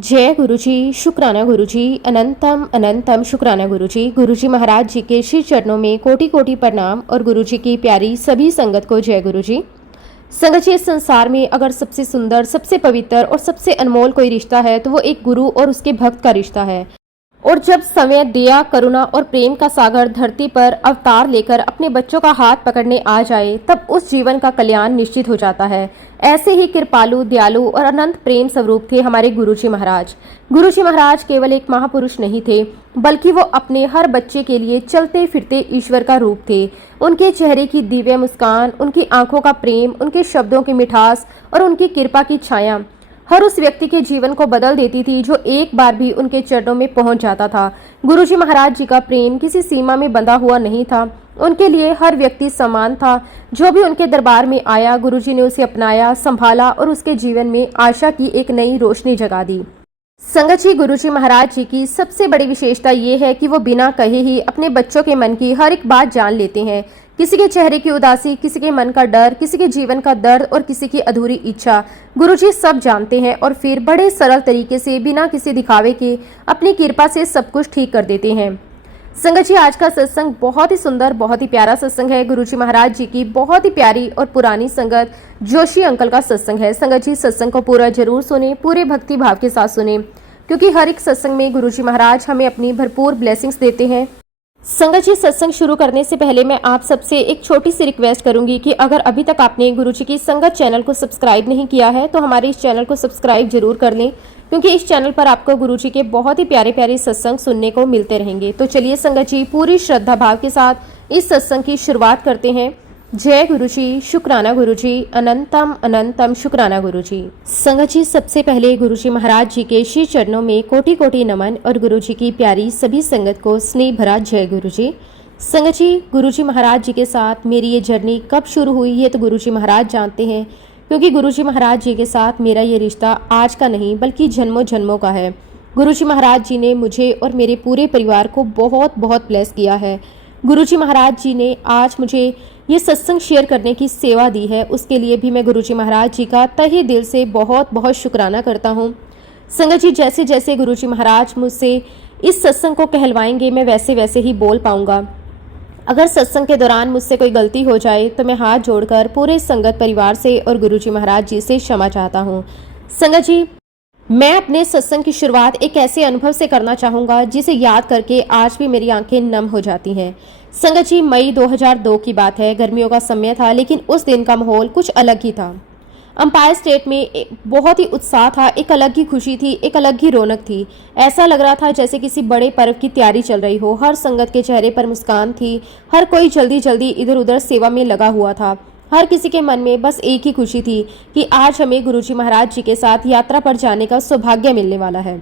जय गुरुजी, शुक्राना गुरुजी, अनंतम अनंतम शुक्राना गुरुजी। गुरुजी महाराज जी के श्री चरणों में कोटि कोटि प्रणाम और गुरुजी की प्यारी सभी संगत को जय गुरुजी। संगत जी, इस संसार में अगर सबसे सुंदर, सबसे पवित्र और सबसे अनमोल कोई रिश्ता है तो वो एक गुरु और उसके भक्त का रिश्ता है। और जब समय दया, करुणा और प्रेम का सागर धरती पर अवतार लेकर अपने बच्चों का हाथ पकड़ने आ जाए, तब उस जीवन का कल्याण निश्चित हो जाता है। ऐसे ही कृपालु, दयालु और अनंत प्रेम स्वरूप थे हमारे गुरुजी महाराज। गुरुजी महाराज केवल एक महापुरुष नहीं थे, बल्कि वो अपने हर बच्चे के लिए चलते फिरते ईश्वर का रूप थे। उनके चेहरे की दिव्य मुस्कान, उनकी आंखों का प्रेम, उनके शब्दों की मिठास और उनकी कृपा की छाया हर उस व्यक्ति के जीवन को बदल देती थी जो एक बार भी उनके चरणों में पहुंच जाता था। गुरुजी महाराज जी का प्रेम किसी सीमा में बंधा हुआ नहीं था। उनके लिए हर व्यक्ति समान था। जो भी उनके दरबार में आया, गुरुजी ने उसे अपनाया, संभाला और उसके जीवन में आशा की एक नई रोशनी जगा दी। संगत जी, गुरुजी महाराज जी की सबसे बड़ी विशेषता ये है कि वो बिना कहे ही अपने बच्चों के मन की हर एक बात जान लेते हैं। किसी के चेहरे की उदासी, किसी के मन का डर, किसी के जीवन का दर्द और किसी की अधूरी इच्छा गुरुजी सब जानते हैं और फिर बड़े सरल तरीके से बिना किसी दिखावे के अपनी कृपा से सब कुछ ठीक कर देते हैं। संगत जी, आज का सत्संग बहुत ही सुंदर, बहुत ही प्यारा सत्संग है। गुरुजी महाराज जी की बहुत ही प्यारी और पुरानी संगत जोशी अंकल का सत्संग है। संगत जी, सत्संग को पूरा जरूर सुने, पूरे भक्ति भाव के साथ सुने, क्योंकि हर एक सत्संग में गुरुजी महाराज हमें अपनी भरपूर ब्लेसिंग्स देते हैं। संगत जी, सत्संग शुरू करने से पहले मैं आप सबसे एक छोटी सी रिक्वेस्ट करूंगी कि अगर अभी तक आपने गुरुजी की संगत चैनल को सब्सक्राइब नहीं किया है तो हमारे इस चैनल को सब्सक्राइब जरूर कर लें, क्योंकि इस चैनल पर आपको गुरुजी के बहुत ही प्यारे प्यारे सत्संग सुनने को मिलते रहेंगे। तो चलिए संगत जी, पूरी श्रद्धा भाव के साथ इस सत्संग की शुरुआत करते हैं। जय गुरुजी, शुक्राना गुरुजी, अनंतम अनंतम शुक्राना गुरुजी। संगत जी, सबसे पहले गुरुजी महाराज जी के श्री चरणों में कोटि कोटि नमन और गुरुजी की प्यारी सभी संगत को स्नेह भरा जय गुरुजी। संगत जी, गुरुजी महाराज जी के साथ मेरी ये जर्नी कब शुरू हुई है तो गुरुजी महाराज जानते हैं, क्योंकि गुरुजी महाराज जी के साथ मेरा ये रिश्ता आज का नहीं बल्कि जन्मों जन्मों का है। गुरुजी महाराज जी ने मुझे और मेरे पूरे परिवार को बहुत बहुत ब्लेस किया है। गुरुजी महाराज जी ने आज मुझे ये सत्संग शेयर करने की सेवा दी है, उसके लिए भी मैं गुरुजी महाराज जी का तहे दिल से बहुत बहुत शुक्राना करता हूँ। संगत जी, जैसे जैसे गुरुजी महाराज मुझसे इस सत्संग को कहलवाएंगे मैं वैसे वैसे ही बोल पाऊंगा। अगर सत्संग के दौरान मुझसे कोई गलती हो जाए तो मैं हाथ जोड़कर पूरे संगत परिवार से और गुरुजी महाराज जी से क्षमा चाहता हूँ। संगत जी, मैं अपने सत्संग की शुरुआत एक ऐसे अनुभव से करना चाहूँगा जिसे याद करके आज भी मेरी आंखें नम हो जाती हैं। संगत जी, मई 2002 की बात है। गर्मियों का समय था, लेकिन उस दिन का माहौल कुछ अलग ही था। अंपायर स्टेट में बहुत ही उत्साह था, एक अलग ही खुशी थी, एक अलग ही रौनक थी। ऐसा लग रहा था जैसे किसी बड़े पर्व की तैयारी चल रही हो। हर संगत के चेहरे पर मुस्कान थी, हर कोई जल्दी जल्दी इधर उधर सेवा में लगा हुआ था। हर किसी के मन में बस एक ही खुशी थी कि आज हमें गुरुजी महाराज जी के साथ यात्रा पर जाने का सौभाग्य मिलने वाला है।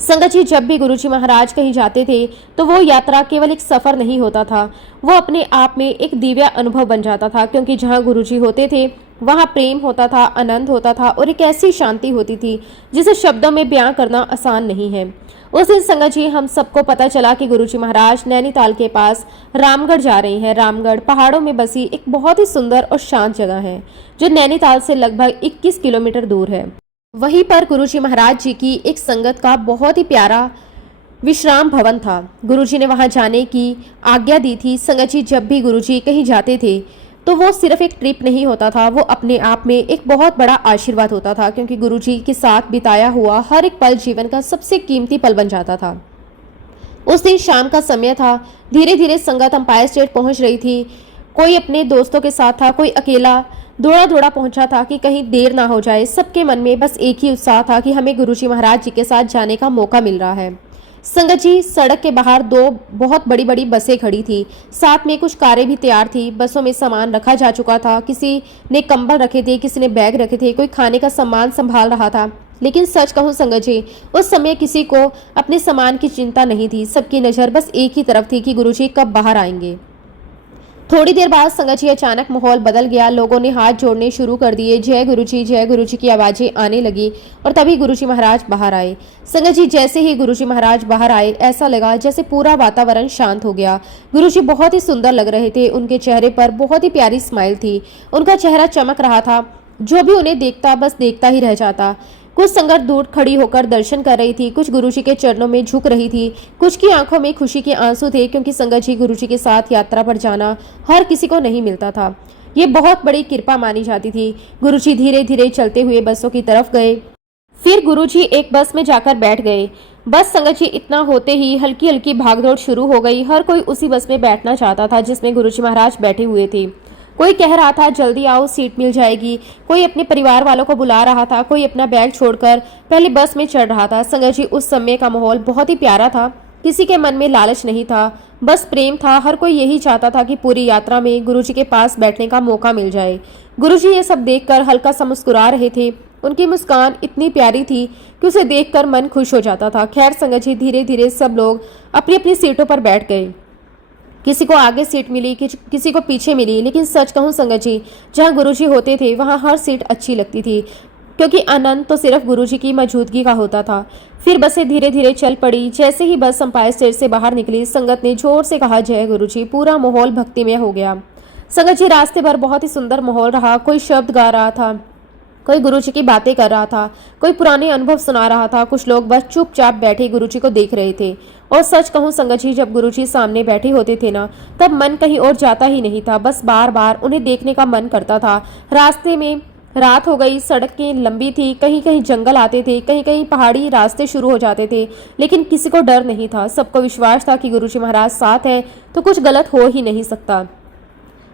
संगत जी, जब भी गुरुजी महाराज कहीं जाते थे तो वो यात्रा केवल एक सफर नहीं होता था, वो अपने आप में एक दिव्य अनुभव बन जाता था, क्योंकि जहाँ गुरुजी होते थे वहाँ प्रेम होता था, आनंद होता था और एक ऐसी शांति होती थी जिसे शब्दों में बयां करना आसान नहीं है। उस दिन संगत जी, हम सबको पता चला कि गुरुजी महाराज नैनीताल के पास रामगढ़ जा रहे हैं। रामगढ़ पहाड़ों में बसी एक बहुत ही सुंदर और शांत जगह है, जो नैनीताल से लगभग 21 किलोमीटर दूर है। वहीं पर गुरुजी महाराज जी की एक संगत का बहुत ही प्यारा विश्राम भवन था। गुरुजी ने वहां जाने की आज्ञा दी थी। संगत जी, जब भी गुरुजी कहीं जाते थे तो वो सिर्फ एक ट्रिप नहीं होता था, वो अपने आप में एक बहुत बड़ा आशीर्वाद होता था, क्योंकि गुरुजी के साथ बिताया हुआ हर एक पल जीवन का सबसे कीमती पल बन जाता था। उस दिन शाम का समय था। धीरे धीरे संगत अंपायर स्टेट पहुंच रही थी। कोई अपने दोस्तों के साथ था, कोई अकेला दौड़ा दौड़ा पहुंचा था कि कहीं देर ना हो जाए। सबके मन में बस एक ही उत्साह था कि हमें गुरुजी महाराज जी के साथ जाने का मौका मिल रहा है। संगत जी, सड़क के बाहर दो बहुत बड़ी बड़ी बसें खड़ी थी, साथ में कुछ कारें भी तैयार थी। बसों में सामान रखा जा चुका था। किसी ने कंबल रखे थे, किसी ने बैग रखे थे, कोई खाने का सामान संभाल रहा था। लेकिन सच कहूँ संगत जी, उस समय किसी को अपने सामान की चिंता नहीं थी। सबकी नज़र बस एक ही तरफ थी कि गुरुजी कब बाहर आएंगे। थोड़ी देर बाद संगत जी, अचानक माहौल बदल गया। लोगों ने हाथ जोड़ने शुरू कर दिए। जय गुरुजी की आवाज़ें आने लगी और तभी गुरुजी महाराज बाहर आए। संगत जी, जैसे ही गुरुजी महाराज बाहर आए, ऐसा लगा जैसे पूरा वातावरण शांत हो गया। गुरुजी बहुत ही सुंदर लग रहे थे। उनके चेहरे पर बहुत ही प्यारी स्माइल थी। उनका चेहरा चमक रहा था। जो भी उन्हें देखता बस देखता ही रह जाता। कुछ संगत दूर खड़ी होकर दर्शन कर रही थी, कुछ गुरुजी के चरणों में झुक रही थी, कुछ की आंखों में खुशी के आंसू थे, क्योंकि संगत जी गुरुजी के साथ यात्रा पर जाना हर किसी को नहीं मिलता था। ये बहुत बड़ी कृपा मानी जाती थी। गुरुजी धीरे धीरे चलते हुए बसों की तरफ गए। फिर गुरुजी एक बस में जाकर बैठ गए। बस संगत जी इतना होते ही हल्की हल्की भागदौड़ शुरू हो गई। हर कोई उसी बस में बैठना चाहता था जिसमें गुरुजी महाराज बैठे हुए थे। कोई कह रहा था जल्दी आओ, सीट मिल जाएगी। कोई अपने परिवार वालों को बुला रहा था, कोई अपना बैग छोड़कर पहले बस में चढ़ रहा था। संगत जी उस समय का माहौल बहुत ही प्यारा था। किसी के मन में लालच नहीं था, बस प्रेम था। हर कोई यही चाहता था कि पूरी यात्रा में गुरुजी के पास बैठने का मौका मिल जाए। गुरुजी ये सब देखकर हल्का सा मुस्कुरा रहे थे। उनकी मुस्कान इतनी प्यारी थी कि उसे देखकर मन खुश हो जाता था। खैर संगत जी धीरे धीरे सब लोग अपनी अपनी सीटों पर बैठ गए। किसी को आगे सीट मिली, किसी को पीछे मिली, लेकिन सच कहूं संगत जी, जहाँ गुरुजी होते थे वहाँ हर सीट अच्छी लगती थी, क्योंकि आनंद तो सिर्फ गुरुजी की मौजूदगी का होता था। फिर बसें धीरे धीरे चल पड़ी। जैसे ही बस अंपायर स्टेज से बाहर निकली, संगत ने जोर से कहा जय गुरुजी। पूरा माहौल भक्तिमय हो गया। संगत जी रास्ते भर बहुत ही सुंदर माहौल रहा। कोई शब्द गा रहा था, कोई गुरुजी की बातें कर रहा था, कोई पुराने अनुभव सुना रहा था। कुछ लोग बस चुपचाप बैठे गुरुजी को देख रहे थे। और सच कहूं संगत जी, जब गुरुजी सामने बैठे होते थे ना, तब मन कहीं और जाता ही नहीं था। बस बार बार उन्हें देखने का मन करता था। रास्ते में रात हो गई, सड़कें लंबी थी, कहीं कहीं जंगल आते थे, कहीं कहीं पहाड़ी रास्ते शुरू हो जाते थे, लेकिन किसी को डर नहीं था। सबको विश्वास था कि गुरुजी महाराज साथ हैं तो कुछ गलत हो ही नहीं सकता।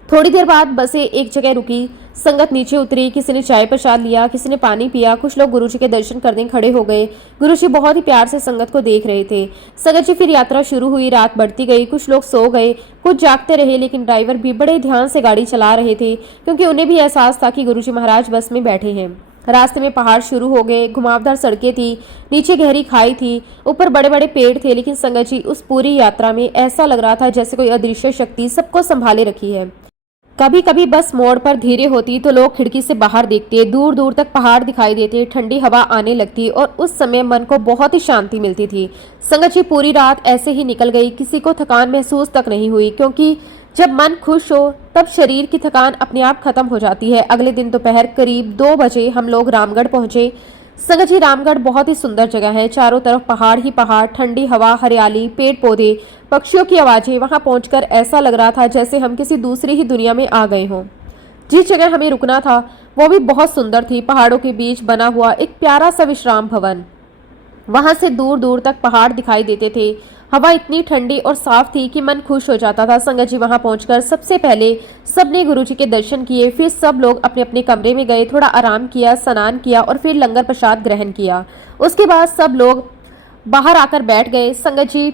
थोड़ी देर बाद बसें एक जगह रुकी। संगत नीचे उतरी। किसी ने चाय प्रसाद लिया, किसी ने पानी पिया। कुछ लोग गुरुजी के दर्शन करने खड़े हो गए। गुरुजी बहुत ही प्यार से संगत को देख रहे थे। संगत जी फिर यात्रा शुरू हुई। रात बढ़ती गई। कुछ लोग सो गए, कुछ जागते रहे, लेकिन ड्राइवर भी बड़े ध्यान से गाड़ी चला रहे थे, क्योंकि उन्हें भी एहसास था कि गुरुजी महाराज बस में बैठे हैं। रास्ते में पहाड़ शुरू हो गए। घुमावदार सड़कें थी, नीचे गहरी खाई थी, ऊपर बड़े बड़े पेड़ थे, लेकिन संगत जी उस पूरी यात्रा में ऐसा लग रहा था जैसे कोई अदृश्य शक्ति सबको संभाले रखी है। कभी कभी बस मोड़ पर धीरे होती तो लोग खिड़की से बाहर देखते। दूर दूर तक पहाड़ दिखाई देते, ठंडी हवा आने लगती और उस समय मन को बहुत ही शांति मिलती थी। संगत जी पूरी रात ऐसे ही निकल गई। किसी को थकान महसूस तक नहीं हुई, क्योंकि जब मन खुश हो तब शरीर की थकान अपने आप खत्म हो जाती है। अगले दिन दोपहर करीब 2 बजे हम लोग रामगढ़ पहुंचे। संगत जी रामगढ़ बहुत ही सुंदर जगह है। चारों तरफ पहाड़ ही पहाड़, ठंडी हवा, हरियाली, पेड़ पौधे, पक्षियों की आवाजें। वहां पहुंचकर ऐसा लग रहा था जैसे हम किसी दूसरी ही दुनिया में आ गए हों। जिस जगह हमें रुकना था वो भी बहुत सुंदर थी। पहाड़ों के बीच बना हुआ एक प्यारा सा विश्राम भवन। वहां से दूर दूर तक पहाड़ दिखाई देते थे। हवा इतनी ठंडी और साफ थी कि मन खुश हो जाता था। संगत जी वहां पहुंचकर सबसे पहले सबने गुरुजी के दर्शन किए। फिर सब लोग अपने अपने कमरे में गए, थोड़ा आराम किया, स्नान किया और फिर लंगर प्रसाद ग्रहण किया। उसके बाद सब लोग बाहर आकर बैठ गए। संगत जी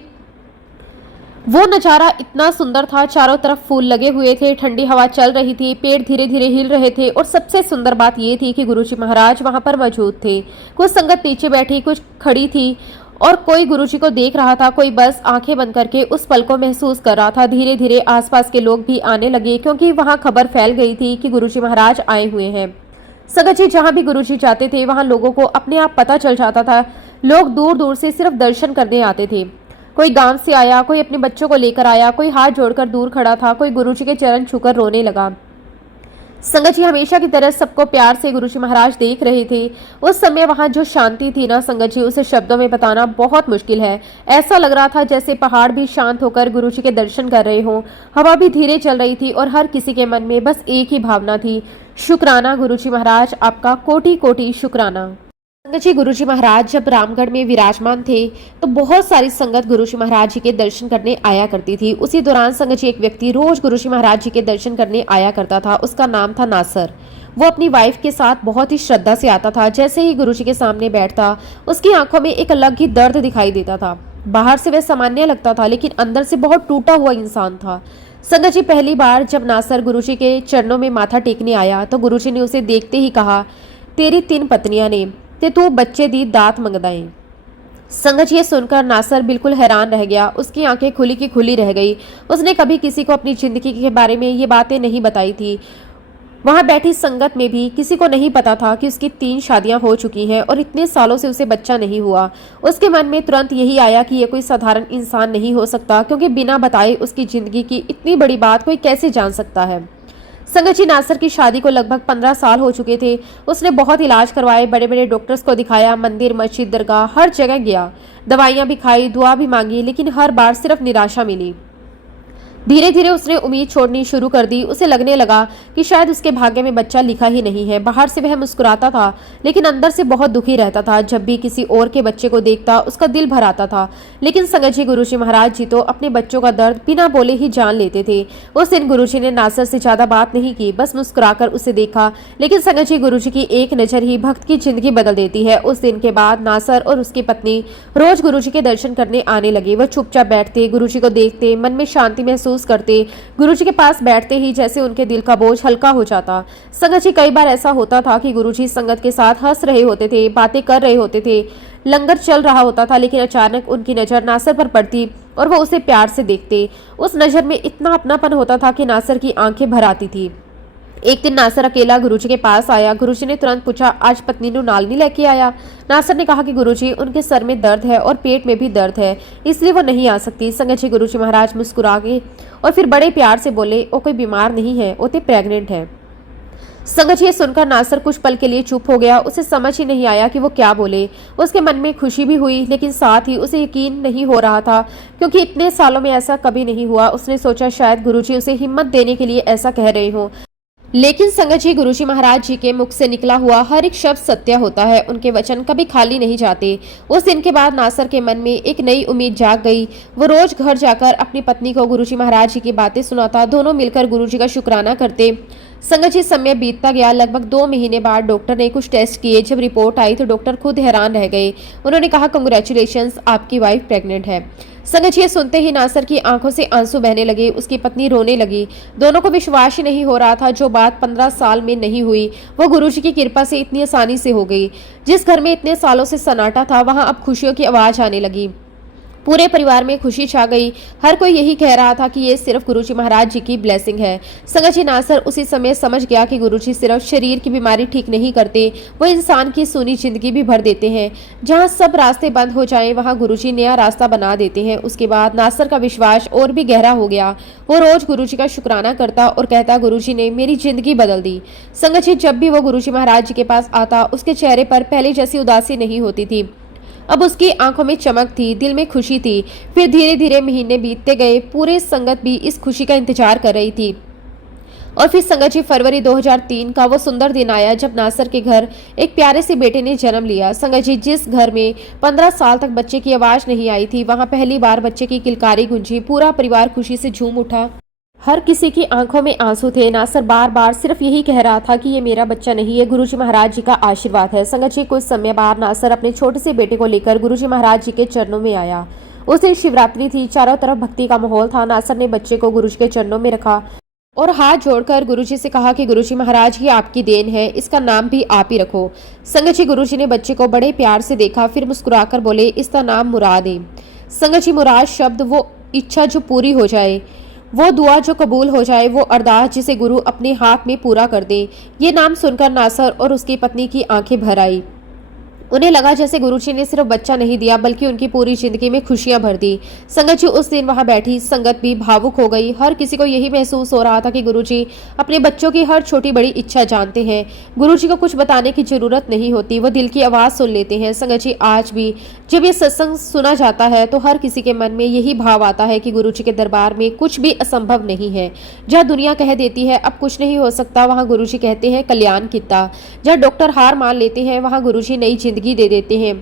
वो नज़ारा इतना सुंदर था। चारों तरफ फूल लगे हुए थे, ठंडी हवा चल रही थी, पेड़ धीरे धीरे हिल रहे थे और सबसे सुंदर बात ये थी कि गुरुजी महाराज वहां पर मौजूद थे। कुछ संगत नीचे बैठी, कुछ खड़ी थी और कोई गुरुजी को देख रहा था, कोई बस आंखें बंद करके उस पल को महसूस कर रहा था। धीरे धीरे आसपास के लोग भी आने लगे, क्योंकि वहां खबर फैल गई थी कि गुरुजी महाराज आए हुए हैं। संगत जी जहां भी गुरुजी जाते थे वहां लोगों को अपने आप पता चल जाता था। लोग दूर दूर से सिर्फ दर्शन करने आते थे। कोई गांव से आया, कोई अपने बच्चों को लेकर आया, कोई हाथ जोड़कर दूर खड़ा था, कोई गुरुजी के चरण छूकर रोने लगा। संगत जी हमेशा की तरह सबको प्यार से गुरुजी महाराज देख रहे थे। उस समय वहां जो शांति थी ना संगत जी, उसे शब्दों में बताना बहुत मुश्किल है। ऐसा लग रहा था जैसे पहाड़ भी शांत होकर गुरुजी के दर्शन कर रहे हों। हवा भी धीरे चल रही थी और हर किसी के मन में बस एक ही भावना थी, शुक्राना गुरुजी महाराज, आपका कोटि कोटि शुक्राना। संगत जी गुरुजी महाराज जब रामगढ़ में विराजमान थे तो बहुत सारी संगत गुरुजी महाराज जी के दर्शन करने आया करती थी। उसी दौरान संगत जी एक व्यक्ति रोज गुरुजी महाराज जी के दर्शन करने आया करता था। उसका नाम था नासर। वो अपनी वाइफ के साथ बहुत ही श्रद्धा से आता था। जैसे ही गुरुजी के सामने बैठता उसकी आंखों में एक अलग ही दर्द दिखाई देता था। बाहर से वह सामान्य लगता था, लेकिन अंदर से बहुत टूटा हुआ इंसान था। संगत जी पहली बार जब नासर गुरुजी के चरणों में माथा टेकने आया तो गुरुजी ने उसे देखते ही कहा, तेरी 3 पत्नियां ने ते तू बच्चे दी दात मंगदाएं। संगत ये सुनकर नासर बिल्कुल हैरान रह गया। उसकी आंखें खुली की खुली रह गई। उसने कभी किसी को अपनी जिंदगी के बारे में ये बातें नहीं बताई थी। वहां बैठी संगत में भी किसी को नहीं पता था कि उसकी 3 शादियां हो चुकी हैं और इतने सालों से उसे बच्चा नहीं हुआ। उसके मन में तुरंत यही आया कि यह कोई साधारण इंसान नहीं हो सकता, क्योंकि बिना बताए उसकी जिंदगी की इतनी बड़ी बात कोई कैसे जान सकता है। संगत जी, नासिर की शादी को लगभग 15 साल हो चुके थे। उसने बहुत इलाज करवाए, बड़े बड़े डॉक्टर्स को दिखाया, मंदिर मस्जिद दरगाह हर जगह गया, दवाइयां भी खाई, दुआ भी मांगी, लेकिन हर बार सिर्फ निराशा मिली। धीरे धीरे उसने उम्मीद छोड़नी शुरू कर दी। उसे लगने लगा कि शायद उसके भाग्य में बच्चा लिखा ही नहीं है। बाहर से वह मुस्कुराता था, लेकिन अंदर से बहुत दुखी रहता था। जब भी किसी और के बच्चे को देखता, उसका दिल भर आता था। लेकिन संगत जी, गुरुजी महाराज जी तो अपने बच्चों का दर्द बिना बोले ही जान लेते थे। उस दिन गुरुजी ने नासिर से ज्यादा बात नहीं की, बस मुस्कुराकर उसे देखा। लेकिन संगत जी, गुरुजी की एक नजर ही भक्त की जिंदगी बदल देती है। उस दिन के बाद नासिर और उसकी पत्नी रोज गुरुजी के दर्शन करने आने लगे। वह चुपचाप बैठते, गुरुजी को देखते, मन में शांति महसूस करते। गुरुजी के पास बैठते ही जैसे उनके दिल का बोझ हल्का हो जाता। संगत जी, कई बार ऐसा होता था कि गुरुजी संगत के साथ हंस रहे होते थे, बातें कर रहे होते थे, लंगर चल रहा होता था, लेकिन अचानक उनकी नजर नासिर पर पड़ती और वो उसे प्यार से देखते। उस नजर में इतना अपनापन होता था कि नासिर की आंखें भर आती थी। एक दिन नासिर अकेला गुरुजी के पास आया। गुरुजी ने तुरंत पूछा, आज पत्नी नु नाल नहीं लेके आया? नासिर ने कहा कि गुरुजी, उनके सर में दर्द है और पेट में भी दर्द है, इसलिए वो नहीं आ सकती। संगत जी, गुरुजी महाराज मुस्कुरा गए और फिर बड़े प्यार से बोले, वो कोई बीमार नहीं है, वो तो प्रेग्नेंट है। संगत जी, ये सुनकर नासिर कुछ पल के लिए चुप हो गया। उसे समझ ही नहीं आया कि वो क्या बोले। उसके मन में खुशी भी हुई, लेकिन साथ ही उसे यकीन नहीं हो रहा था, क्योंकि इतने सालों में ऐसा कभी नहीं हुआ। उसने सोचा शायद गुरुजी उसे हिम्मत देने के लिए ऐसा कह रहे हो। लेकिन संगत जी, गुरुजी महाराज जी के मुख से निकला हुआ हर एक शब्द सत्य होता है। उनके वचन कभी खाली नहीं जाते। उस दिन के बाद नासिर के मन में एक नई उम्मीद जाग गई। वो रोज घर जाकर अपनी पत्नी को गुरुजी महाराज जी की बातें सुनाता। दोनों मिलकर गुरुजी का शुक्राना करते। संगत जी, समय बीतता गया। लगभग 2 महीने बाद डॉक्टर ने कुछ टेस्ट किए। जब रिपोर्ट आई तो डॉक्टर खुद हैरान रह गए। उन्होंने कहा, कंग्रेचुलेशंस, आपकी वाइफ प्रेग्नेंट है। संगत जी, सुनते ही नासिर की आंखों से आंसू बहने लगे। उसकी पत्नी रोने लगी। दोनों को विश्वास ही नहीं हो रहा था। जो बात 15 साल में नहीं हुई, वो गुरुजी की कृपा से इतनी आसानी से हो गई। जिस घर में इतने सालों से सन्नाटा था, वहां अब खुशियों की आवाज आने लगी। पूरे परिवार में खुशी छा गई। हर कोई यही कह रहा था कि ये सिर्फ गुरुजी महाराज जी की ब्लेसिंग है। संगत जी, नासिर उसी समय समझ गया कि गुरुजी सिर्फ शरीर की बीमारी ठीक नहीं करते, वो इंसान की सूनी जिंदगी भी भर देते हैं। जहां सब रास्ते बंद हो जाएं, वहां गुरुजी नया रास्ता बना देते हैं। उसके बाद नासिर का विश्वास और भी गहरा हो गया। वो रोज गुरुजी का शुक्राना करता और कहता, गुरुजी ने मेरी जिंदगी बदल दी। संगत जी, जब भी वो गुरुजी महाराज जी के पास आता, उसके चेहरे पर पहले जैसी उदासी नहीं होती थी। अब उसकी आंखों में चमक थी, दिल में खुशी थी। फिर धीरे धीरे महीने बीतते गए। पूरे संगत भी इस खुशी का इंतजार कर रही थी। और फिर संगत जी, फरवरी 2003 का वो सुंदर दिन आया जब नासिर के घर एक प्यारे से बेटे ने जन्म लिया। संगत जी, जिस घर में 15 साल तक बच्चे की आवाज नहीं आई थी, वहां पहली बार बच्चे की किलकारी गूंजी। पूरा परिवार खुशी से झूम उठा। हर किसी की आंखों में आंसू थे। नासिर बार बार सिर्फ यही कह रहा था कि ये मेरा बच्चा नहीं है, गुरुजी महाराज जी का आशीर्वाद है। संगत जी, कुछ समय बाद नासिर अपने छोटे से बेटे को लेकर गुरुजी महाराज जी के चरणों में आया। उस दिन शिवरात्रि थी। चारों तरफ भक्ति का माहौल था। नासिर ने बच्चे को गुरुजी के चरणों में रखा और हाथ जोड़कर गुरुजी से कहा कि गुरुजी महाराज, ये आपकी देन है, इसका नाम भी आप ही रखो। संगत जी, गुरुजी ने बच्चे को बड़े प्यार से देखा, फिर मुस्कुराकर बोले, इसका नाम मुराद है। संगत जी, मुराद शब्द वो इच्छा जो पूरी हो जाए, वो दुआ जो कबूल हो जाए, वो अरदास जिसे गुरु अपने हाथ में पूरा कर दे। ये नाम सुनकर नासिर और उसकी पत्नी की आंखें भर आई। उन्हें लगा जैसे गुरुजी ने सिर्फ बच्चा नहीं दिया, बल्कि उनकी पूरी जिंदगी में खुशियां भर दी। संगत जी, उस दिन वहां बैठी संगत भी भावुक हो गई। हर किसी को यही महसूस हो रहा था कि गुरुजी अपने बच्चों की हर छोटी बड़ी इच्छा जानते हैं। गुरुजी को कुछ बताने की जरूरत नहीं होती, वो दिल की आवाज सुन लेते हैं। संगत जी, आज भी जब ये सत्संग सुना जाता है तो हर किसी के मन में यही भाव आता है कि गुरुजी के दरबार में कुछ भी असंभव नहीं है। जहाँ दुनिया कह देती है अब कुछ नहीं हो सकता, वहाँ गुरुजी कहते हैं कल्याण किता। जहाँ डॉक्टर हार मान लेते हैं, वहाँ गुरुजी नई जिंदगी दे देते हैं।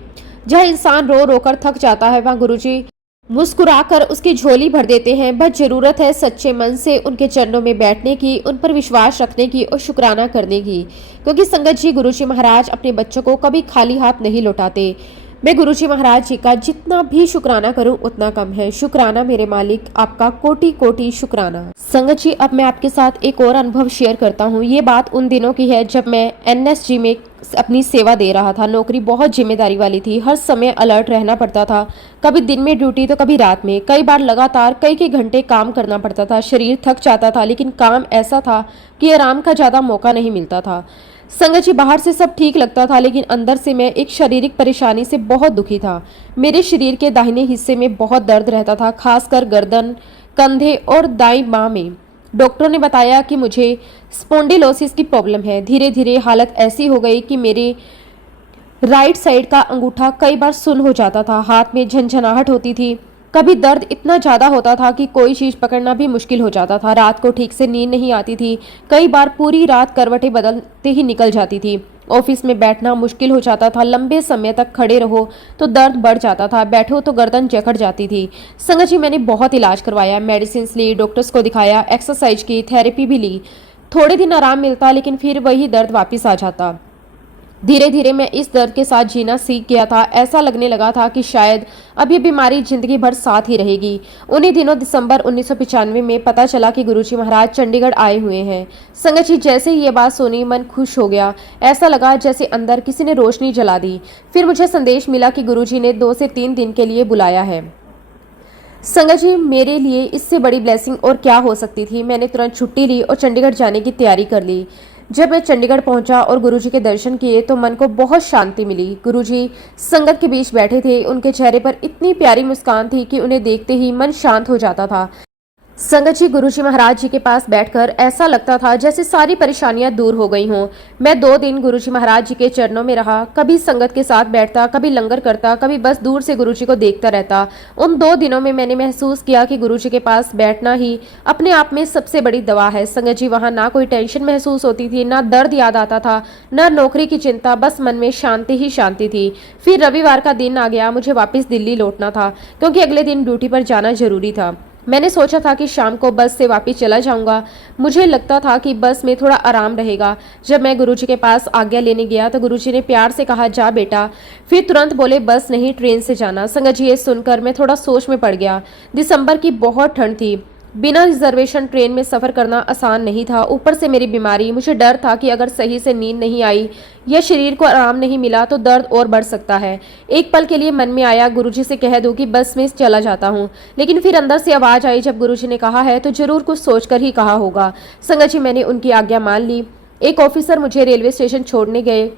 जहाँ इंसान रो रो कर थक जाता है, वहाँ गुरुजी मुस्कुराकर उसकी झोली भर देते हैं। बस जरूरत है सच्चे मन से उनके चरणों में बैठने की, उन पर विश्वास रखने की और शुक्राना करने की, क्योंकि संगत जी, गुरुजी महाराज अपने बच्चों को कभी खाली हाथ नहीं लौटाते। मैं गुरुजी महाराज जी का जितना भी शुक्राना करूं उतना कम है। शुक्राना मेरे मालिक, आपका कोटि कोटि शुक्राना। संगत जी, अब मैं आपके साथ एक और अनुभव शेयर करता हूं। ये बात उन दिनों की है जब मैं एनएसजी में अपनी सेवा दे रहा था। नौकरी बहुत जिम्मेदारी वाली थी, हर समय अलर्ट रहना पड़ता था। कभी दिन में ड्यूटी तो कभी रात में। कई बार लगातार कई घंटे काम करना पड़ता था। शरीर थक जाता था, लेकिन काम ऐसा था कि आराम का ज्यादा मौका नहीं मिलता था। संगत जी, बाहर से सब ठीक लगता था, लेकिन अंदर से मैं एक शारीरिक परेशानी से बहुत दुखी था। मेरे शरीर के दाहिने हिस्से में बहुत दर्द रहता था, खासकर गर्दन, कंधे और दाईं बांह में। डॉक्टरों ने बताया कि मुझे स्पॉन्डिलोसिस की प्रॉब्लम है। धीरे धीरे हालत ऐसी हो गई कि मेरे राइट साइड का अंगूठा कई बार सुन्न हो जाता था, हाथ में झनझनाहट होती थी, कभी दर्द इतना ज़्यादा होता था कि कोई चीज़ पकड़ना भी मुश्किल हो जाता था। रात को ठीक से नींद नहीं आती थी, कई बार पूरी रात करवटें बदलते ही निकल जाती थी। ऑफिस में बैठना मुश्किल हो जाता था, लंबे समय तक खड़े रहो तो दर्द बढ़ जाता था, बैठो तो गर्दन जकड़ जाती थी। संगत जी, मैंने बहुत इलाज करवाया, मेडिसिन ली, डॉक्टर्स को दिखाया, एक्सरसाइज की, थेरेपी भी ली। थोड़े दिन आराम मिलता लेकिन फिर वही दर्द वापस आ जाता। धीरे धीरे मैं इस दर्द के साथ जीना सीख गया था। ऐसा लगने लगा था कि शायद अब ये बीमारी जिंदगी भर साथ ही रहेगी। उन्हीं दिनों दिसंबर 1995 में पता चला कि गुरुजी महाराज चंडीगढ़ आए हुए हैं। संगत जी, जैसे ही ये बात सुनी मन खुश हो गया। ऐसा लगा जैसे अंदर किसी ने रोशनी जला दी। फिर मुझे संदेश मिला कि गुरुजी ने 2 से 3 दिन के लिए बुलाया है। संगत जी, मेरे लिए इससे बड़ी ब्लेसिंग और क्या हो सकती थी। मैंने तुरंत छुट्टी ली और चंडीगढ़ जाने की तैयारी कर ली। जब मैं चंडीगढ़ पहुंचा और गुरुजी के दर्शन किए तो मन को बहुत शांति मिली। गुरुजी संगत के बीच बैठे थे, उनके चेहरे पर इतनी प्यारी मुस्कान थी कि उन्हें देखते ही मन शांत हो जाता था। संगत जी, गुरुजी महाराज जी के पास बैठकर ऐसा लगता था जैसे सारी परेशानियां दूर हो गई हों। मैं 2 दिन गुरुजी महाराज जी के चरणों में रहा, कभी संगत के साथ बैठता, कभी लंगर करता, कभी बस दूर से गुरुजी को देखता रहता। उन 2 दिनों में मैंने महसूस किया कि गुरुजी के पास बैठना ही अपने आप में सबसे बड़ी दवा है। संगत जी, वहाँ ना कोई टेंशन महसूस होती थी, ना दर्द याद आता था, ना नौकरी की चिंता, बस मन में शांति ही शांति थी। फिर रविवार का दिन आ गया, मुझे वापस दिल्ली लौटना था क्योंकि अगले दिन ड्यूटी पर जाना जरूरी था। मैंने सोचा था कि शाम को बस से वापस चला जाऊंगा। मुझे लगता था कि बस में थोड़ा आराम रहेगा। जब मैं गुरुजी के पास आज्ञा लेने गया तो गुरुजी ने प्यार से कहा, जा बेटा। फिर तुरंत बोले, बस नहीं, ट्रेन से जाना। संगत जी, ये सुनकर मैं थोड़ा सोच में पड़ गया। दिसंबर की बहुत ठंड थी, बिना रिजर्वेशन ट्रेन में सफ़र करना आसान नहीं था। ऊपर से मेरी बीमारी, मुझे डर था कि अगर सही से नींद नहीं आई या शरीर को आराम नहीं मिला तो दर्द और बढ़ सकता है। एक पल के लिए मन में आया गुरुजी से कह दूं कि बस में चला जाता हूं, लेकिन फिर अंदर से आवाज़ आई, जब गुरुजी ने कहा है तो जरूर कुछ सोचकर ही कहा होगा। संगत जी, मैंने उनकी आज्ञा मान ली। एक ऑफिसर मुझे रेलवे स्टेशन छोड़ने गए।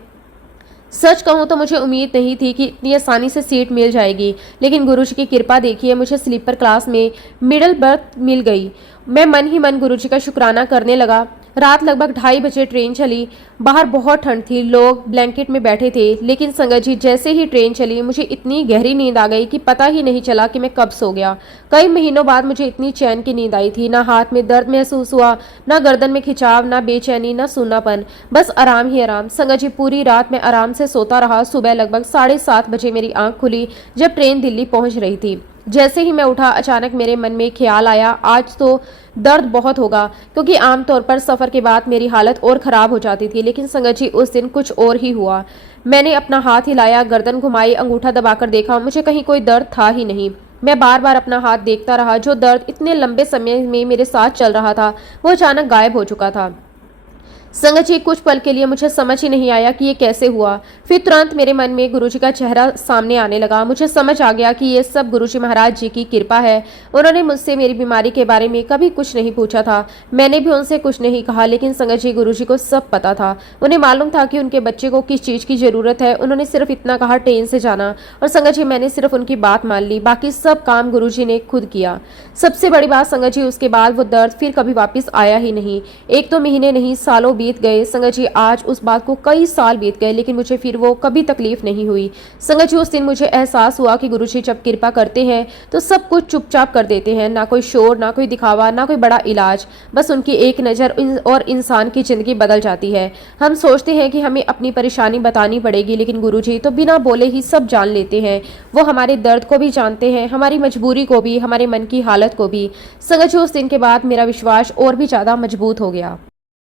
सच कहूँ तो मुझे उम्मीद नहीं थी कि इतनी आसानी से सीट मिल जाएगी, लेकिन गुरुजी की कृपा देखिए, मुझे स्लीपर क्लास में मिडल बर्थ मिल गई। मैं मन ही मन गुरुजी का शुक्राना करने लगा। रात लगभग 2:30 बजे ट्रेन चली। बाहर बहुत ठंड थी, लोग ब्लैंकेट में बैठे थे, लेकिन संगत जी, जैसे ही ट्रेन चली मुझे इतनी गहरी नींद आ गई कि पता ही नहीं चला कि मैं कब सो गया। कई महीनों बाद मुझे इतनी चैन की नींद आई थी। ना हाथ में दर्द महसूस हुआ, ना गर्दन में खिंचाव, ना बेचैनी, ना सूनापन, बस आराम ही आराम। संगत जी, पूरी रात मैं आराम से सोता रहा। सुबह लगभग 7:30 बजे मेरी आंख खुली जब ट्रेन दिल्ली पहुंच रही थी। जैसे ही मैं उठा, अचानक मेरे मन में ख्याल आया, आज तो दर्द बहुत होगा, क्योंकि आमतौर पर सफ़र के बाद मेरी हालत और ख़राब हो जाती थी। लेकिन संगत जी, उस दिन कुछ और ही हुआ। मैंने अपना हाथ हिलाया, गर्दन घुमाई, अंगूठा दबाकर देखा, मुझे कहीं कोई दर्द था ही नहीं। मैं बार बार अपना हाथ देखता रहा। जो दर्द इतने लंबे समय में मेरे साथ चल रहा था वो अचानक गायब हो चुका था। संगत जी, कुछ पल के लिए मुझे समझ ही नहीं आया कि ये कैसे हुआ। फिर तुरंत मेरे मन में गुरुजी का चेहरा सामने आने लगा। मुझे समझ आ गया कि ये सब गुरुजी महाराज जी की कृपा है। उन्होंने मुझसे मेरी बीमारी के बारे में कभी कुछ नहीं पूछा था, मैंने भी उनसे कुछ नहीं कहा, लेकिन संगत जी, गुरुजी को सब पता था। उन्हें मालूम था कि उनके बच्चे को किस चीज़ की ज़रूरत है। उन्होंने सिर्फ इतना कहा, ट्रेन से जाना, और संगत जी, मैंने सिर्फ उनकी बात मान ली। बाकी सब काम गुरुजी ने खुद किया। सबसे बड़ी बात संगत जी, उसके बाद वो दर्द फिर कभी वापस आया ही नहीं। 1-2 महीने नहीं, सालों बीत गए। संगत जी, आज उस बात को कई साल बीत गए, लेकिन मुझे फिर वो कभी तकलीफ नहीं हुई। संगत जी, उस दिन मुझे एहसास हुआ कि गुरुजी जब कृपा करते हैं तो सब कुछ चुपचाप कर देते हैं। ना कोई शोर, ना कोई दिखावा, ना कोई बड़ा इलाज, बस उनकी एक नज़र और इंसान की जिंदगी बदल जाती है। हम सोचते हैं कि हमें अपनी परेशानी बतानी पड़ेगी, लेकिन गुरुजी तो बिना बोले ही सब जान लेते हैं। वो हमारे दर्द को भी जानते हैं, हमारी मजबूरी को भी, हमारे मन की हालत को भी। संगत जी, उस दिन के बाद मेरा विश्वास और भी ज़्यादा मजबूत हो गया।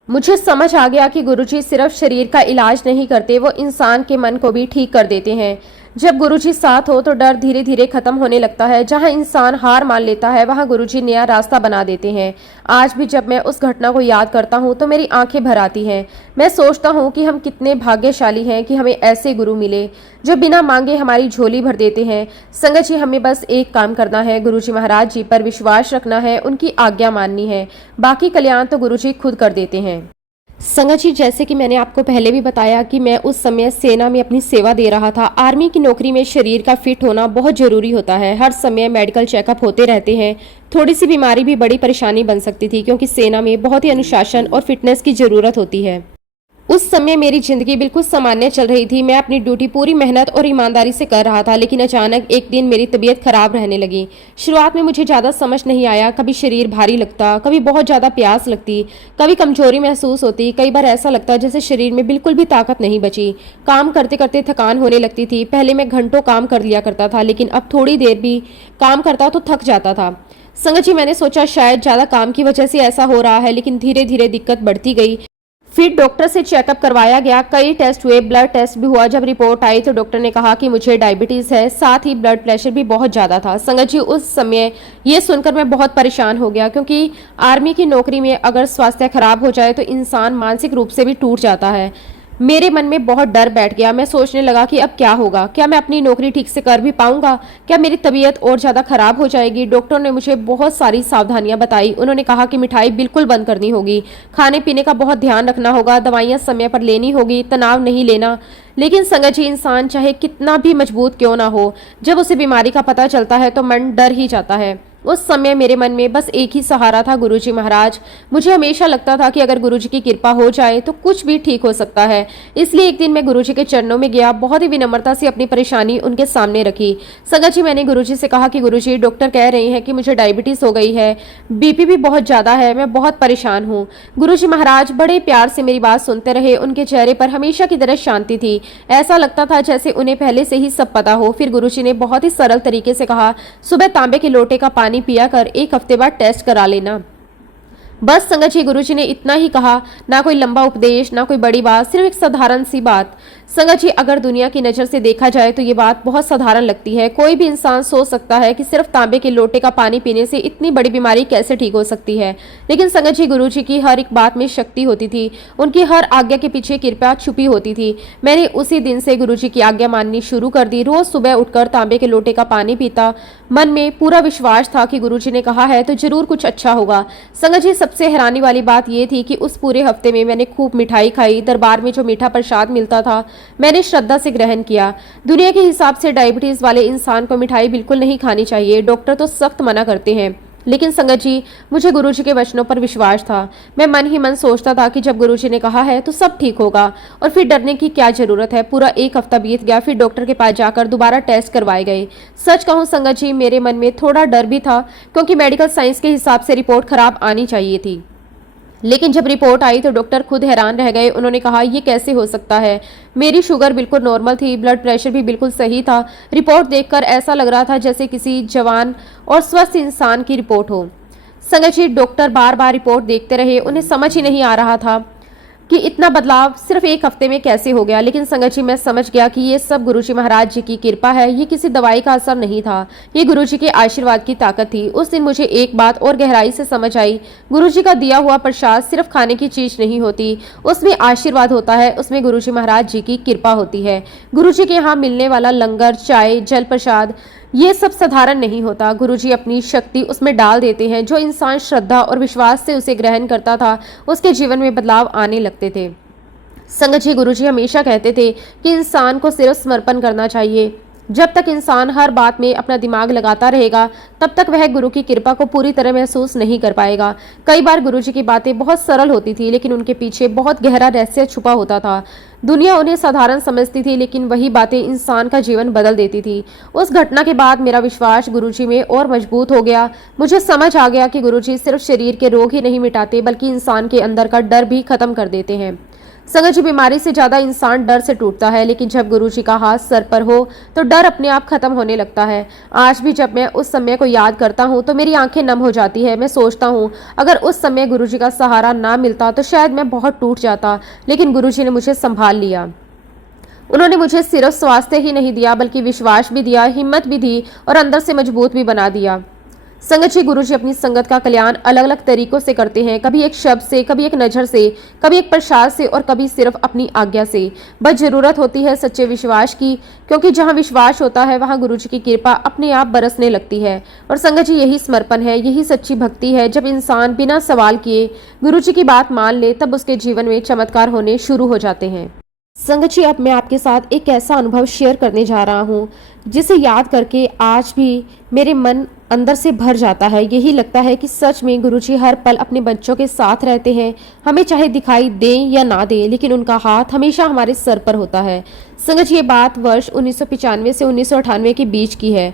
मुझे समझ आ गया कि गुरुजी सिर्फ शरीर का इलाज नहीं करते, वो इंसान के मन को भी ठीक कर देते हैं। जब गुरुजी साथ हो तो डर धीरे धीरे खत्म होने लगता है। जहां इंसान हार मान लेता है वहां गुरुजी नया रास्ता बना देते हैं। आज भी जब मैं उस घटना को याद करता हूं तो मेरी आंखें भर आती हैं। मैं सोचता हूं कि हम कितने भाग्यशाली हैं कि हमें ऐसे गुरु मिले जो बिना मांगे हमारी झोली भर देते हैं। संगत जी, हमें बस एक काम करना है, गुरुजी महाराज जी पर विश्वास रखना है, उनकी आज्ञा माननी है, बाकी कल्याण तो गुरुजी खुद कर देते हैं। संगत जी, जैसे कि मैंने आपको पहले भी बताया कि मैं उस समय सेना में अपनी सेवा दे रहा था। आर्मी की नौकरी में शरीर का फिट होना बहुत ज़रूरी होता है। हर समय मेडिकल चेकअप होते रहते हैं। थोड़ी सी बीमारी भी बड़ी परेशानी बन सकती थी, क्योंकि सेना में बहुत ही अनुशासन और फिटनेस की ज़रूरत होती है। उस समय मेरी जिंदगी बिल्कुल सामान्य चल रही थी। मैं अपनी ड्यूटी पूरी मेहनत और ईमानदारी से कर रहा था, लेकिन अचानक एक दिन मेरी तबीयत खराब रहने लगी। शुरुआत में मुझे ज़्यादा समझ नहीं आया। कभी शरीर भारी लगता, कभी बहुत ज़्यादा प्यास लगती, कभी कमजोरी महसूस होती, कई बार ऐसा लगता जैसे शरीर में बिल्कुल भी ताकत नहीं बची। काम करते करते थकान होने लगती थी। पहले मैं घंटों काम कर लिया करता था, लेकिन अब थोड़ी देर भी काम करता तो थक जाता था। संगत जी, मैंने सोचा शायद ज़्यादा काम की वजह से ऐसा हो रहा है, लेकिन धीरे धीरे दिक्कत बढ़ती गई। फिर डॉक्टर से चेकअप करवाया गया, कई टेस्ट हुए, ब्लड टेस्ट भी हुआ। जब रिपोर्ट आई तो डॉक्टर ने कहा कि मुझे डायबिटीज है, साथ ही ब्लड प्रेशर भी बहुत ज़्यादा था। संगत जी, उस समय ये सुनकर मैं बहुत परेशान हो गया, क्योंकि आर्मी की नौकरी में अगर स्वास्थ्य खराब हो जाए तो इंसान मानसिक रूप से भी टूट जाता है। मेरे मन में बहुत डर बैठ गया। मैं सोचने लगा कि अब क्या होगा, क्या मैं अपनी नौकरी ठीक से कर भी पाऊंगा, क्या मेरी तबीयत और ज़्यादा खराब हो जाएगी। डॉक्टर ने मुझे बहुत सारी सावधानियां बताई। उन्होंने कहा कि मिठाई बिल्कुल बंद करनी होगी, खाने पीने का बहुत ध्यान रखना होगा, दवाइयां समय पर लेनी होगी, तनाव नहीं लेना। लेकिन संगत जी, इंसान चाहे कितना भी मजबूत क्यों ना हो, जब उसे बीमारी का पता चलता है तो मन डर ही जाता है। उस समय मेरे मन में बस एक ही सहारा था, गुरुजी महाराज। मुझे हमेशा लगता था कि अगर गुरुजी की कृपा हो जाए तो कुछ भी ठीक हो सकता है। इसलिए एक दिन मैं गुरुजी के चरणों में गया, बहुत ही विनम्रता से अपनी परेशानी उनके सामने रखी। संगत जी, मैंने गुरुजी से कहा कि गुरुजी, डॉक्टर कह रहे हैं कि मुझे डायबिटीज हो गई है, बीपी भी बहुत ज्यादा है, मैं बहुत परेशान हूँ। गुरुजी महाराज बड़े प्यार से मेरी बात सुनते रहे। उनके चेहरे पर हमेशा की तरह शांति थी। ऐसा लगता था जैसे उन्हें पहले से ही सब पता हो। फिर गुरुजी ने बहुत ही सरल तरीके से कहा, सुबह तांबे के लोटे का पानी पिया कर एक हफ्ते बाद टेस्ट करा लेना। बस संगत जी, गुरुजी ने इतना ही कहा, ना कोई लंबा उपदेश, ना कोई बड़ी बात, सिर्फ एक साधारण सी बात। संगत जी, अगर दुनिया की नज़र से देखा जाए तो ये बात बहुत साधारण लगती है। कोई भी इंसान सोच सकता है कि सिर्फ तांबे के लोटे का पानी पीने से इतनी बड़ी बीमारी कैसे ठीक हो सकती है। लेकिन संगत जी, गुरुजी की हर एक बात में शक्ति होती थी। उनकी हर आज्ञा के पीछे कृपा छुपी होती थी। मैंने उसी दिन से गुरुजी की आज्ञा माननी शुरू कर दी। रोज सुबह उठकर तांबे के लोटे का पानी पीता। मन में पूरा विश्वास था कि गुरुजी ने कहा है तो जरूर कुछ अच्छा होगा। संगत जी, सबसे हैरानी वाली बात यह थी कि उस पूरे हफ्ते में मैंने खूब मिठाई खाई। दरबार में जो मीठा प्रसाद मिलता था मैंने श्रद्धा से ग्रहण किया। दुनिया के हिसाब से डायबिटीज वाले इंसान को मिठाई बिल्कुल नहीं खानी चाहिए, डॉक्टर तो सख्त मना करते हैं। लेकिन संगत जी, मुझे गुरुजी के वचनों पर विश्वास था। मैं मन ही मन सोचता था कि जब गुरुजी ने कहा है तो सब ठीक होगा, और फिर डरने की क्या जरूरत है। पूरा एक हफ्ता बीत गया। फिर डॉक्टर के पास जाकर दोबारा टेस्ट करवाए गए। सच कहूं संगत जी, मेरे मन में थोड़ा डर भी था, क्योंकि मेडिकल साइंस के हिसाब से रिपोर्ट खराब आनी चाहिए थी। लेकिन जब रिपोर्ट आई तो डॉक्टर खुद हैरान रह गए। उन्होंने कहा, ये कैसे हो सकता है। मेरी शुगर बिल्कुल नॉर्मल थी, ब्लड प्रेशर भी बिल्कुल सही था। रिपोर्ट देखकर ऐसा लग रहा था जैसे किसी जवान और स्वस्थ इंसान की रिपोर्ट हो। संगत जी, डॉक्टर बार बार रिपोर्ट देखते रहे। उन्हें समझ ही नहीं आ रहा था कि इतना बदलाव सिर्फ एक हफ्ते में कैसे हो गया। लेकिन संगत जी, मैं समझ गया कि ये सब गुरुजी महाराज जी की कृपा है। ये किसी दवाई का असर नहीं था, ये गुरुजी के आशीर्वाद की ताकत थी। उस दिन मुझे एक बात और गहराई से समझ आई, गुरुजी का दिया हुआ प्रसाद सिर्फ खाने की चीज नहीं होती, उसमें आशीर्वाद होता है, उसमें गुरुजी महाराज जी की कृपा होती है। गुरुजी के यहाँ मिलने वाला लंगर, चाय, जल प्रसाद, ये सब साधारण नहीं होता। गुरुजी अपनी शक्ति उसमें डाल देते हैं। जो इंसान श्रद्धा और विश्वास से उसे ग्रहण करता था, उसके जीवन में बदलाव आने लगते थे। संगत जी, गुरुजी हमेशा कहते थे कि इंसान को सिर्फ समर्पण करना चाहिए। जब तक इंसान हर बात में अपना दिमाग लगाता रहेगा, तब तक वह गुरु की कृपा को पूरी तरह महसूस नहीं कर पाएगा। कई बार गुरुजी की बातें बहुत सरल होती थी, लेकिन उनके पीछे बहुत गहरा रहस्य छुपा होता था। दुनिया उन्हें साधारण समझती थी, लेकिन वही बातें इंसान का जीवन बदल देती थी। उस घटना के बाद मेरा विश्वास गुरुजी में और मजबूत हो गया। मुझे समझ आ गया कि गुरुजी सिर्फ शरीर के रोग ही नहीं मिटाते, बल्कि इंसान के अंदर का डर भी खत्म कर देते हैं। संगत जी, बीमारी से ज्यादा इंसान डर से टूटता है, लेकिन जब गुरुजी का हाथ सर पर हो तो डर अपने आप खत्म होने लगता है। आज भी जब मैं उस समय को याद करता हूँ तो मेरी आंखें नम हो जाती है। मैं सोचता हूँ, अगर उस समय गुरुजी का सहारा ना मिलता तो शायद मैं बहुत टूट जाता, लेकिन गुरुजी ने मुझे संभाल लिया। उन्होंने मुझे सिर्फ स्वास्थ्य ही नहीं दिया, बल्कि विश्वास भी दिया, हिम्मत भी दी और अंदर से मजबूत भी बना दिया। संगत जी, गुरु जी अपनी संगत का कल्याण अलग अलग तरीकों से करते हैं, कभी एक शब्द से, कभी एक नज़र से, कभी एक प्रसाद से और कभी सिर्फ अपनी आज्ञा से। बस जरूरत होती है सच्चे विश्वास की, क्योंकि जहाँ विश्वास होता है वहाँ गुरु जी की कृपा अपने आप बरसने लगती है। और संगत जी, यही समर्पण है, यही सच्ची भक्ति है। जब इंसान बिना सवाल किए गुरु जी की बात मान ले, तब उसके जीवन में चमत्कार होने शुरू हो जाते हैं। संगत जी, अब मैं आपके साथ एक ऐसा अनुभव शेयर करने जा रहा हूँ जिसे याद करके आज भी मेरे मन अंदर से भर जाता है। यही लगता है कि सच में गुरुजी हर पल अपने बच्चों के साथ रहते हैं। हमें चाहे दिखाई दें या ना दें, लेकिन उनका हाथ हमेशा हमारे सर पर होता है। संगत जी, ये बात वर्ष 1995 से 1998 के बीच की है।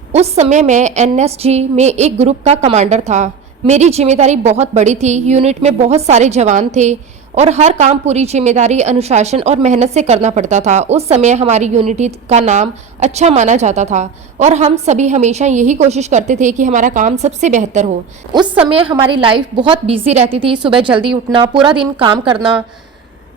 उस समय मैं एनएसजी में एक ग्रुप का कमांडर था। मेरी जिम्मेदारी बहुत बड़ी थी। यूनिट में बहुत सारे जवान थे और हर काम पूरी जिम्मेदारी, अनुशासन और मेहनत से करना पड़ता था। उस समय हमारी यूनिटी का नाम अच्छा माना जाता था और हम सभी हमेशा यही कोशिश करते थे कि हमारा काम सबसे बेहतर हो। उस समय हमारी लाइफ बहुत बिजी रहती थी। सुबह जल्दी उठना, पूरा दिन काम करना,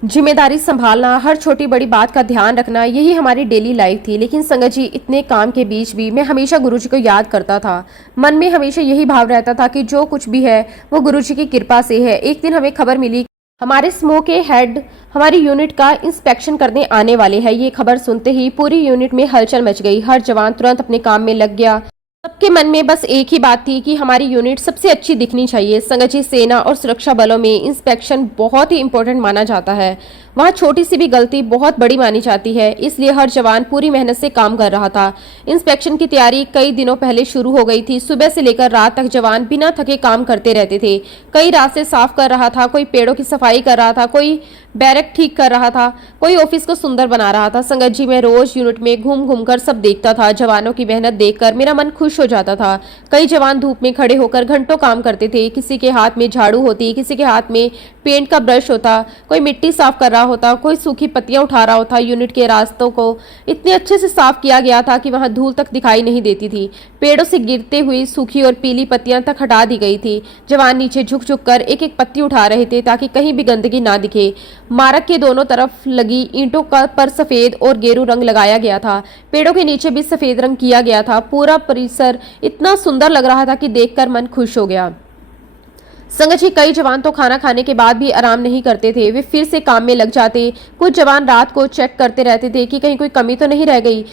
जिम्मेदारी संभालना, हर छोटी बड़ी बात का ध्यान रखना, यही हमारी डेली लाइफ थी। लेकिन संगत जी, इतने काम के बीच भी मैं हमेशा गुरुजी को याद करता था। मन में हमेशा यही भाव रहता था कि जो कुछ भी है वो गुरुजी की कृपा से है। एक दिन हमें खबर मिली, हमारे समूह के हेड हमारी यूनिट का इंस्पेक्शन करने आने वाले हैं। ये खबर सुनते ही पूरी यूनिट में हलचल मच गई। हर जवान तुरंत अपने काम में लग गया। सबके मन में बस एक ही बात थी कि हमारी यूनिट सबसे अच्छी दिखनी चाहिए। संगत जी, सेना और सुरक्षा बलों में इंस्पेक्शन बहुत ही इंपॉर्टेंट माना जाता है। वहाँ छोटी सी भी गलती बहुत बड़ी मानी जाती है, इसलिए हर जवान पूरी मेहनत से काम कर रहा था। इंस्पेक्शन की तैयारी कई दिनों पहले शुरू हो गई थी। सुबह से लेकर रात तक जवान बिना थके काम करते रहते थे। कई रास्ते साफ कर रहा था, कोई पेड़ों की सफाई कर रहा था, कोई बैरक ठीक कर रहा था, कोई ऑफिस को सुंदर बना रहा था। संगत जी, मैं रोज यूनिट में घूम घूम कर सब देखता था। जवानों की मेहनत देखकर मेरा मन खुश हो जाता था। कई जवान धूप में खड़े होकर घंटों काम करते थे। किसी के हाथ में झाड़ू होती, किसी के हाथ में पेंट का ब्रश होता, कोई मिट्टी साफ कर रहा होता, कोई सूखी पत्तियां उठा रहा होता। यूनिट के रास्तों को इतने अच्छे से साफ किया गया था कि वहां धूल तक दिखाई नहीं देती थी। पेड़ों से गिरते हुई सूखी और पीली पत्तियां तक हटा दी गई थी। जवान नीचे झुक झुक कर एक एक पत्ती उठा रहे थे ताकि कहीं भी गंदगी ना दिखे। मार्ग के दोनों तरफ लगी ईंटों का पर सफेद और गेरू रंग लगाया गया था। पेड़ों के नीचे भी सफेद रंग किया गया था। पूरा परिसर इतना सुंदर लग रहा था कि देखकर मन खुश हो गया। संगत जी, कई जवान तो खाना खाने के बाद भी आराम नहीं करते थे। वे फिर से काम में लग जाते। कुछ जवान रात को चेक करते रहते थे कि कहीं कोई कमी तो नहीं रह गई।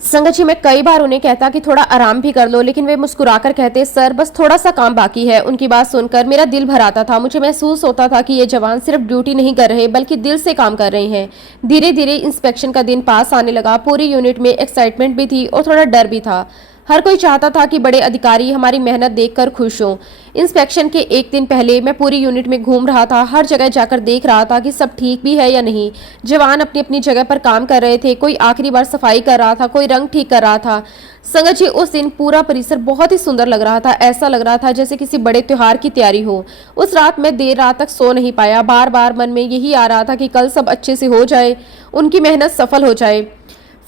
संगत जी, मैं कई बार उन्हें कहता कि थोड़ा आराम भी कर लो, लेकिन वे मुस्कुराकर कहते, सर बस थोड़ा सा काम बाकी है। उनकी बात सुनकर मेरा दिल भर आता था। मुझे महसूस होता था कि ये जवान सिर्फ ड्यूटी नहीं कर रहे बल्कि दिल से काम कर रहे हैं। धीरे धीरे इंस्पेक्शन का दिन पास आने लगा। पूरी यूनिट में एक्साइटमेंट भी थी और थोड़ा डर भी था। हर कोई चाहता था कि बड़े अधिकारी हमारी मेहनत देखकर खुश हों। इंस्पेक्शन के एक दिन पहले मैं पूरी यूनिट में घूम रहा था। हर जगह जाकर देख रहा था कि सब ठीक भी है या नहीं। जवान अपनी अपनी जगह पर काम कर रहे थे। कोई आखिरी बार सफाई कर रहा था, कोई रंग ठीक कर रहा था। संगत जी, उस दिन पूरा परिसर बहुत ही सुंदर लग रहा था। ऐसा लग रहा था जैसे किसी बड़े त्योहार की तैयारी हो। उस रात मैं देर रात तक सो नहीं पाया। बार बार मन में यही आ रहा था कि कल सब अच्छे से हो जाए, उनकी मेहनत सफल हो जाए।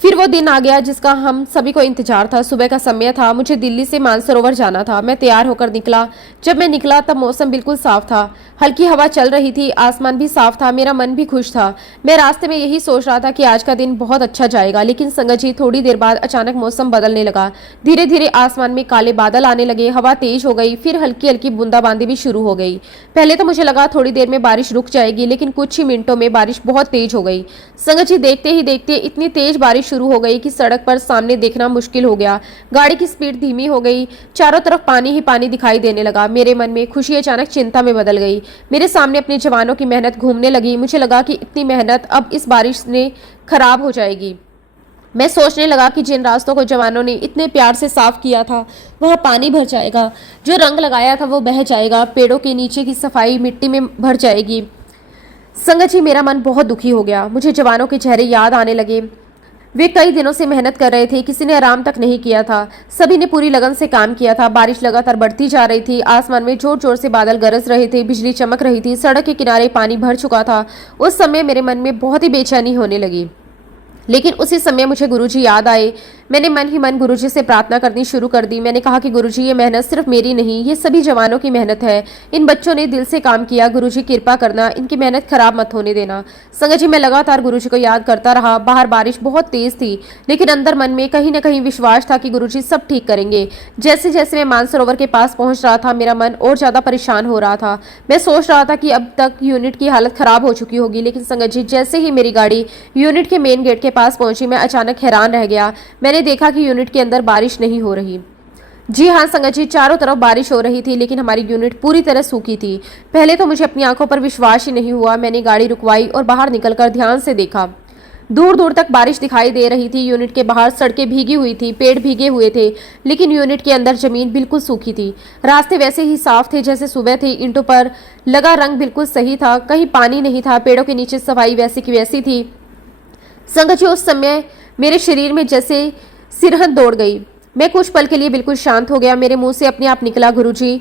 फिर वो दिन आ गया जिसका हम सभी को इंतजार था। सुबह का समय था। मुझे दिल्ली से मानसरोवर जाना था। मैं तैयार होकर निकला। जब मैं निकला तब मौसम बिल्कुल साफ था। हल्की हवा चल रही थी। आसमान भी साफ था। मेरा मन भी खुश था। मैं रास्ते में यही सोच रहा था कि आज का दिन बहुत अच्छा जाएगा। लेकिन संगत जी, थोड़ी देर बाद अचानक मौसम बदलने लगा। धीरे धीरे आसमान में काले बादल आने लगे। हवा तेज हो गई। फिर हल्की हल्की बूंदाबांदी भी शुरू हो गई। पहले तो मुझे लगा थोड़ी देर में बारिश रुक जाएगी, लेकिन कुछ ही मिनटों में बारिश बहुत तेज हो गई। संगत जी, देखते ही देखते इतनी तेज बारिश शुरू हो गई कि सड़क पर सामने देखना मुश्किल हो गया। गाड़ी की स्पीड धीमी हो गई। चारों तरफ पानी ही पानी दिखाई देने लगा। मेरे मन में खुशी अचानक चिंता में बदल गई। मेरे सामने अपने जवानों की मेहनत घूमने लगी। मुझे लगा कि इतनी मेहनत अब इस बारिश ने खराब हो जाएगी। मैं सोचने लगा कि जिन रास्तों को जवानों ने इतने प्यार से साफ किया था वहाँ पानी भर जाएगा। जो रंग लगाया था वो बह जाएगा। पेड़ों के नीचे की सफाई मिट्टी में भर जाएगी। संगत जी, मेरा मन बहुत दुखी हो गया। मुझे जवानों के चेहरे याद आने लगे। वे कई दिनों से मेहनत कर रहे थे। किसी ने आराम तक नहीं किया था। सभी ने पूरी लगन से काम किया था। बारिश लगातार बढ़ती जा रही थी। आसमान में जोर जोर से बादल गरज रहे थे। बिजली चमक रही थी। सड़क के किनारे पानी भर चुका था। उस समय मेरे मन में बहुत ही बेचैनी होने लगी। लेकिन उसी समय मुझे गुरुजी याद आए। मैंने मन ही मन गुरुजी से प्रार्थना करनी शुरू कर दी। मैंने कहा कि गुरुजी, ये मेहनत सिर्फ मेरी नहीं, ये सभी जवानों की मेहनत है। इन बच्चों ने दिल से काम किया। गुरुजी कृपा करना, इनकी मेहनत खराब मत होने देना। संगत जी, मैं लगातार गुरुजी को याद करता रहा। बाहर बारिश बहुत तेज थी, लेकिन अंदर मन में कहीं न कहीं विश्वास था कि गुरुजी सब ठीक करेंगे। जैसे जैसे मैं मानसरोवर के पास पहुंच रहा था, मेरा मन और ज्यादा परेशान हो रहा था। मैं सोच रहा था कि अब तक यूनिट की हालत खराब हो चुकी होगी, लेकिन संगत जी, जैसे ही मेरी गाड़ी यूनिट के मेन गेट के पास पहुंची, मैं अचानक हैरान रह गया। मैंने देखा कि यूनिट के अंदर बारिश नहीं हो रही। जी हाँ संगत जी, चारों तरफ बारिश हो रही थी, लेकिन हमारी यूनिट पूरी तरह सूखी थी। पहले तो मुझे अपनी आंखों पर विश्वास ही नहीं हुआ। मैंने गाड़ी रुकवाई और बाहर निकलकर ध्यान से देखा। दूर दूर तक बारिश दिखाई दे रही थी। यूनिट के बाहर सड़कें भीगी हुई थी, पेड़ भीगे हुए थे, लेकिन यूनिट के अंदर जमीन बिल्कुल सूखी थी। रास्ते वैसे ही साफ थे जैसे सुबह थे। ईंटों पर लगा रंग बिल्कुल सही था, कहीं पानी नहीं था। पेड़ों के नीचे सफाई वैसी की वैसी थी। संगत जी, उस समय मेरे शरीर में जैसे सिरहन दौड़ गई। मैं कुछ पल के लिए बिल्कुल शांत हो गया। मेरे मुंह से अपने आप निकला, गुरुजी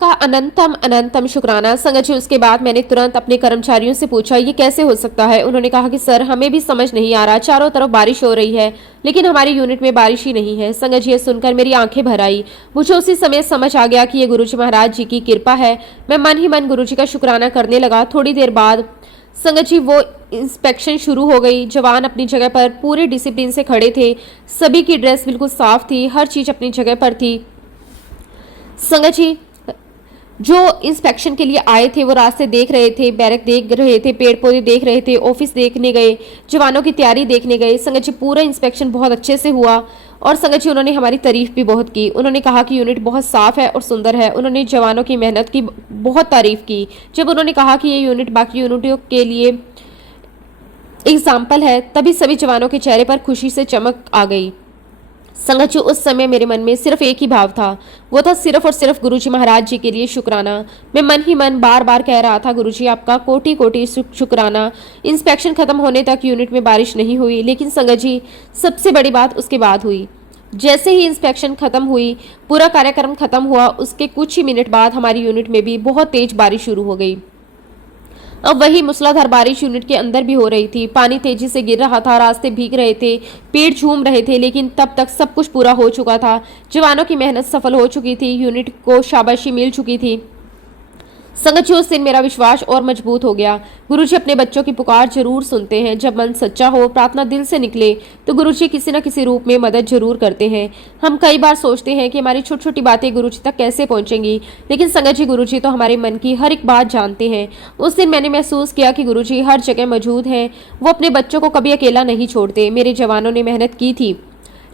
का अनंतम अनंतम शुक्राना। संगत जी, उसके बाद मैंने तुरंत अपने कर्मचारियों से पूछा, ये कैसे हो सकता है? उन्होंने कहा कि सर, हमें भी समझ नहीं आ रहा। चारों तरफ बारिश हो रही है, लेकिन हमारी यूनिट में बारिश ही नहीं है। संगत जी, ये सुनकर मेरी आंखें भर आई। मुझे उसी समय समझ आ गया कि ये गुरुजी महाराज जी की कृपा है। मैं मन ही मन गुरुजी का शुक्राना करने लगा। थोड़ी देर बाद संगत जी, वो इंस्पेक्शन शुरू हो गई। जवान अपनी जगह पर पूरे डिसिप्लिन से खड़े थे। सभी की ड्रेस बिल्कुल साफ थी, हर चीज अपनी जगह पर थी। संगत जी, जो इंस्पेक्शन के लिए आए थे वो रास्ते देख रहे थे, बैरक देख रहे थे, पेड़ पौधे देख रहे थे, ऑफिस देखने गए, जवानों की तैयारी देखने गए। संगत जी, पूरा इंस्पेक्शन बहुत अच्छे से हुआ और संगत जी, उन्होंने हमारी तारीफ भी बहुत की। उन्होंने कहा कि यूनिट बहुत साफ है और सुंदर है। उन्होंने जवानों की मेहनत की बहुत तारीफ की। जब उन्होंने कहा कि ये यूनिट बाकी यूनिटों के लिए एग्जाम्पल है, तभी सभी जवानों के चेहरे पर खुशी से चमक आ गई। संगत जी, उस समय मेरे मन में सिर्फ एक ही भाव था, वो था सिर्फ और सिर्फ गुरुजी महाराज जी के लिए शुक्राना। मैं मन ही मन बार बार कह रहा था, गुरुजी आपका कोटि कोटि शुक्राना। इंस्पेक्शन खत्म होने तक यूनिट में बारिश नहीं हुई, लेकिन संगत जी, सबसे बड़ी बात उसके बाद हुई। जैसे ही इंस्पेक्शन खत्म हुई, पूरा कार्यक्रम खत्म हुआ, उसके कुछ ही मिनट बाद हमारी यूनिट में भी बहुत तेज बारिश शुरू हो गई। अब वही मूसलाधार बारिश यूनिट के अंदर भी हो रही थी। पानी तेजी से गिर रहा था, रास्ते भीग रहे थे, पेड़ झूम रहे थे, लेकिन तब तक सब कुछ पूरा हो चुका था। जवानों की मेहनत सफल हो चुकी थी, यूनिट को शाबाशी मिल चुकी थी। संगत जी, उस दिन मेरा विश्वास और मजबूत हो गया। गुरुजी अपने बच्चों की पुकार जरूर सुनते हैं। जब मन सच्चा हो, प्रार्थना दिल से निकले, तो गुरुजी किसी न किसी रूप में मदद जरूर करते हैं। हम कई बार सोचते हैं कि हमारी छोटी छोटी बातें गुरुजी तक कैसे पहुंचेंगी, लेकिन संगत जी, गुरुजी तो हमारे मन की हर एक बात जानते हैं। उस दिन मैंने महसूस किया कि गुरुजी हर जगह मौजूद हैं। वो अपने बच्चों को कभी अकेला नहीं छोड़ते। मेरे जवानों ने मेहनत की थी,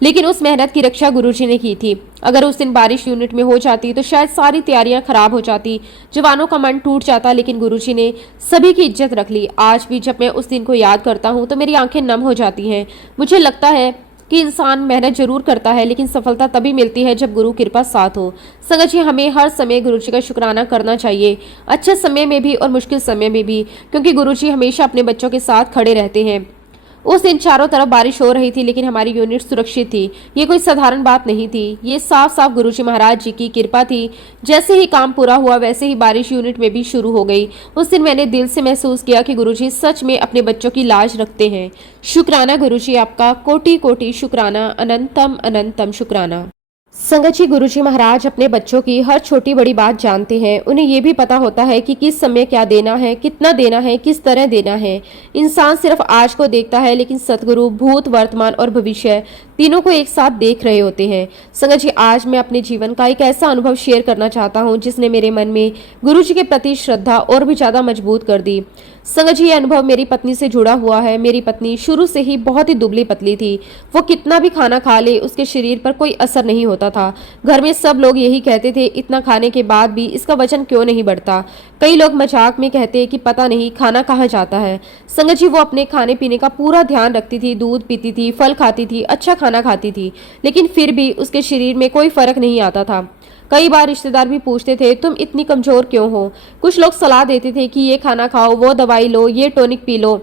लेकिन उस मेहनत की रक्षा गुरुजी ने की थी। अगर उस दिन बारिश यूनिट में हो जाती तो शायद सारी तैयारियां खराब हो जाती, जवानों का मन टूट जाता, लेकिन गुरुजी ने सभी की इज्जत रख ली। आज भी जब मैं उस दिन को याद करता हूं तो मेरी आंखें नम हो जाती हैं। मुझे लगता है कि इंसान मेहनत जरूर करता है, लेकिन सफलता तभी मिलती है जब गुरु कृपा साथ हो। संगत जी, हमें हर समय गुरुजी का शुक्राना करना चाहिए, अच्छे समय में भी और मुश्किल समय में भी, क्योंकि गुरुजी हमेशा अपने बच्चों के साथ खड़े रहते हैं। उस दिन चारों तरफ बारिश हो रही थी, लेकिन हमारी यूनिट सुरक्षित थी। ये कोई साधारण बात नहीं थी, ये साफ साफ गुरुजी महाराज जी की कृपा थी। जैसे ही काम पूरा हुआ, वैसे ही बारिश यूनिट में भी शुरू हो गई। उस दिन मैंने दिल से महसूस किया कि गुरुजी सच में अपने बच्चों की लाज रखते हैं। शुक्राना गुरुजी आपका, कोटि कोटि शुक्राना, अनंतम अनंतम शुक्राना। संगत जी, गुरुजी महाराज अपने बच्चों की हर छोटी बड़ी बात जानते हैं। उन्हें ये भी पता होता है कि किस समय क्या देना है, कितना देना है, किस तरह देना है। इंसान सिर्फ आज को देखता है, लेकिन सतगुरु भूत, वर्तमान और भविष्य तीनों को एक साथ देख रहे होते हैं। संगत जी, आज मैं अपने जीवन का एक ऐसा अनुभव शेयर करना चाहता हूँ जिसने मेरे मन में गुरुजी के प्रति श्रद्धा और भी ज्यादा मजबूत कर दी। संगत जी, ये अनुभव मेरी पत्नी से जुड़ा हुआ है। मेरी पत्नी शुरू से ही बहुत ही दुबली पतली थी। वो कितना भी खाना खा ले, उसके शरीर पर कोई असर नहीं होता था। घर में सब लोग यही कहते थे, इतना खाने के बाद भी इसका वजन क्यों नहीं बढ़ता। कई लोग मजाक में कहते कि पता नहीं खाना कहाँ जाता है। संगत जी, वो अपने खाने पीने का पूरा ध्यान रखती थी, दूध पीती थी, फल खाती थी, अच्छा खाना खाती थी, लेकिन फिर भी उसके शरीर में कोई फर्क नहीं आता था। कई बार रिश्तेदार भी पूछते थे, तुम इतनी कमजोर क्यों हो। कुछ लोग सलाह देते थे कि ये खाना खाओ, वो दवाई लो, ये टॉनिक पी लो।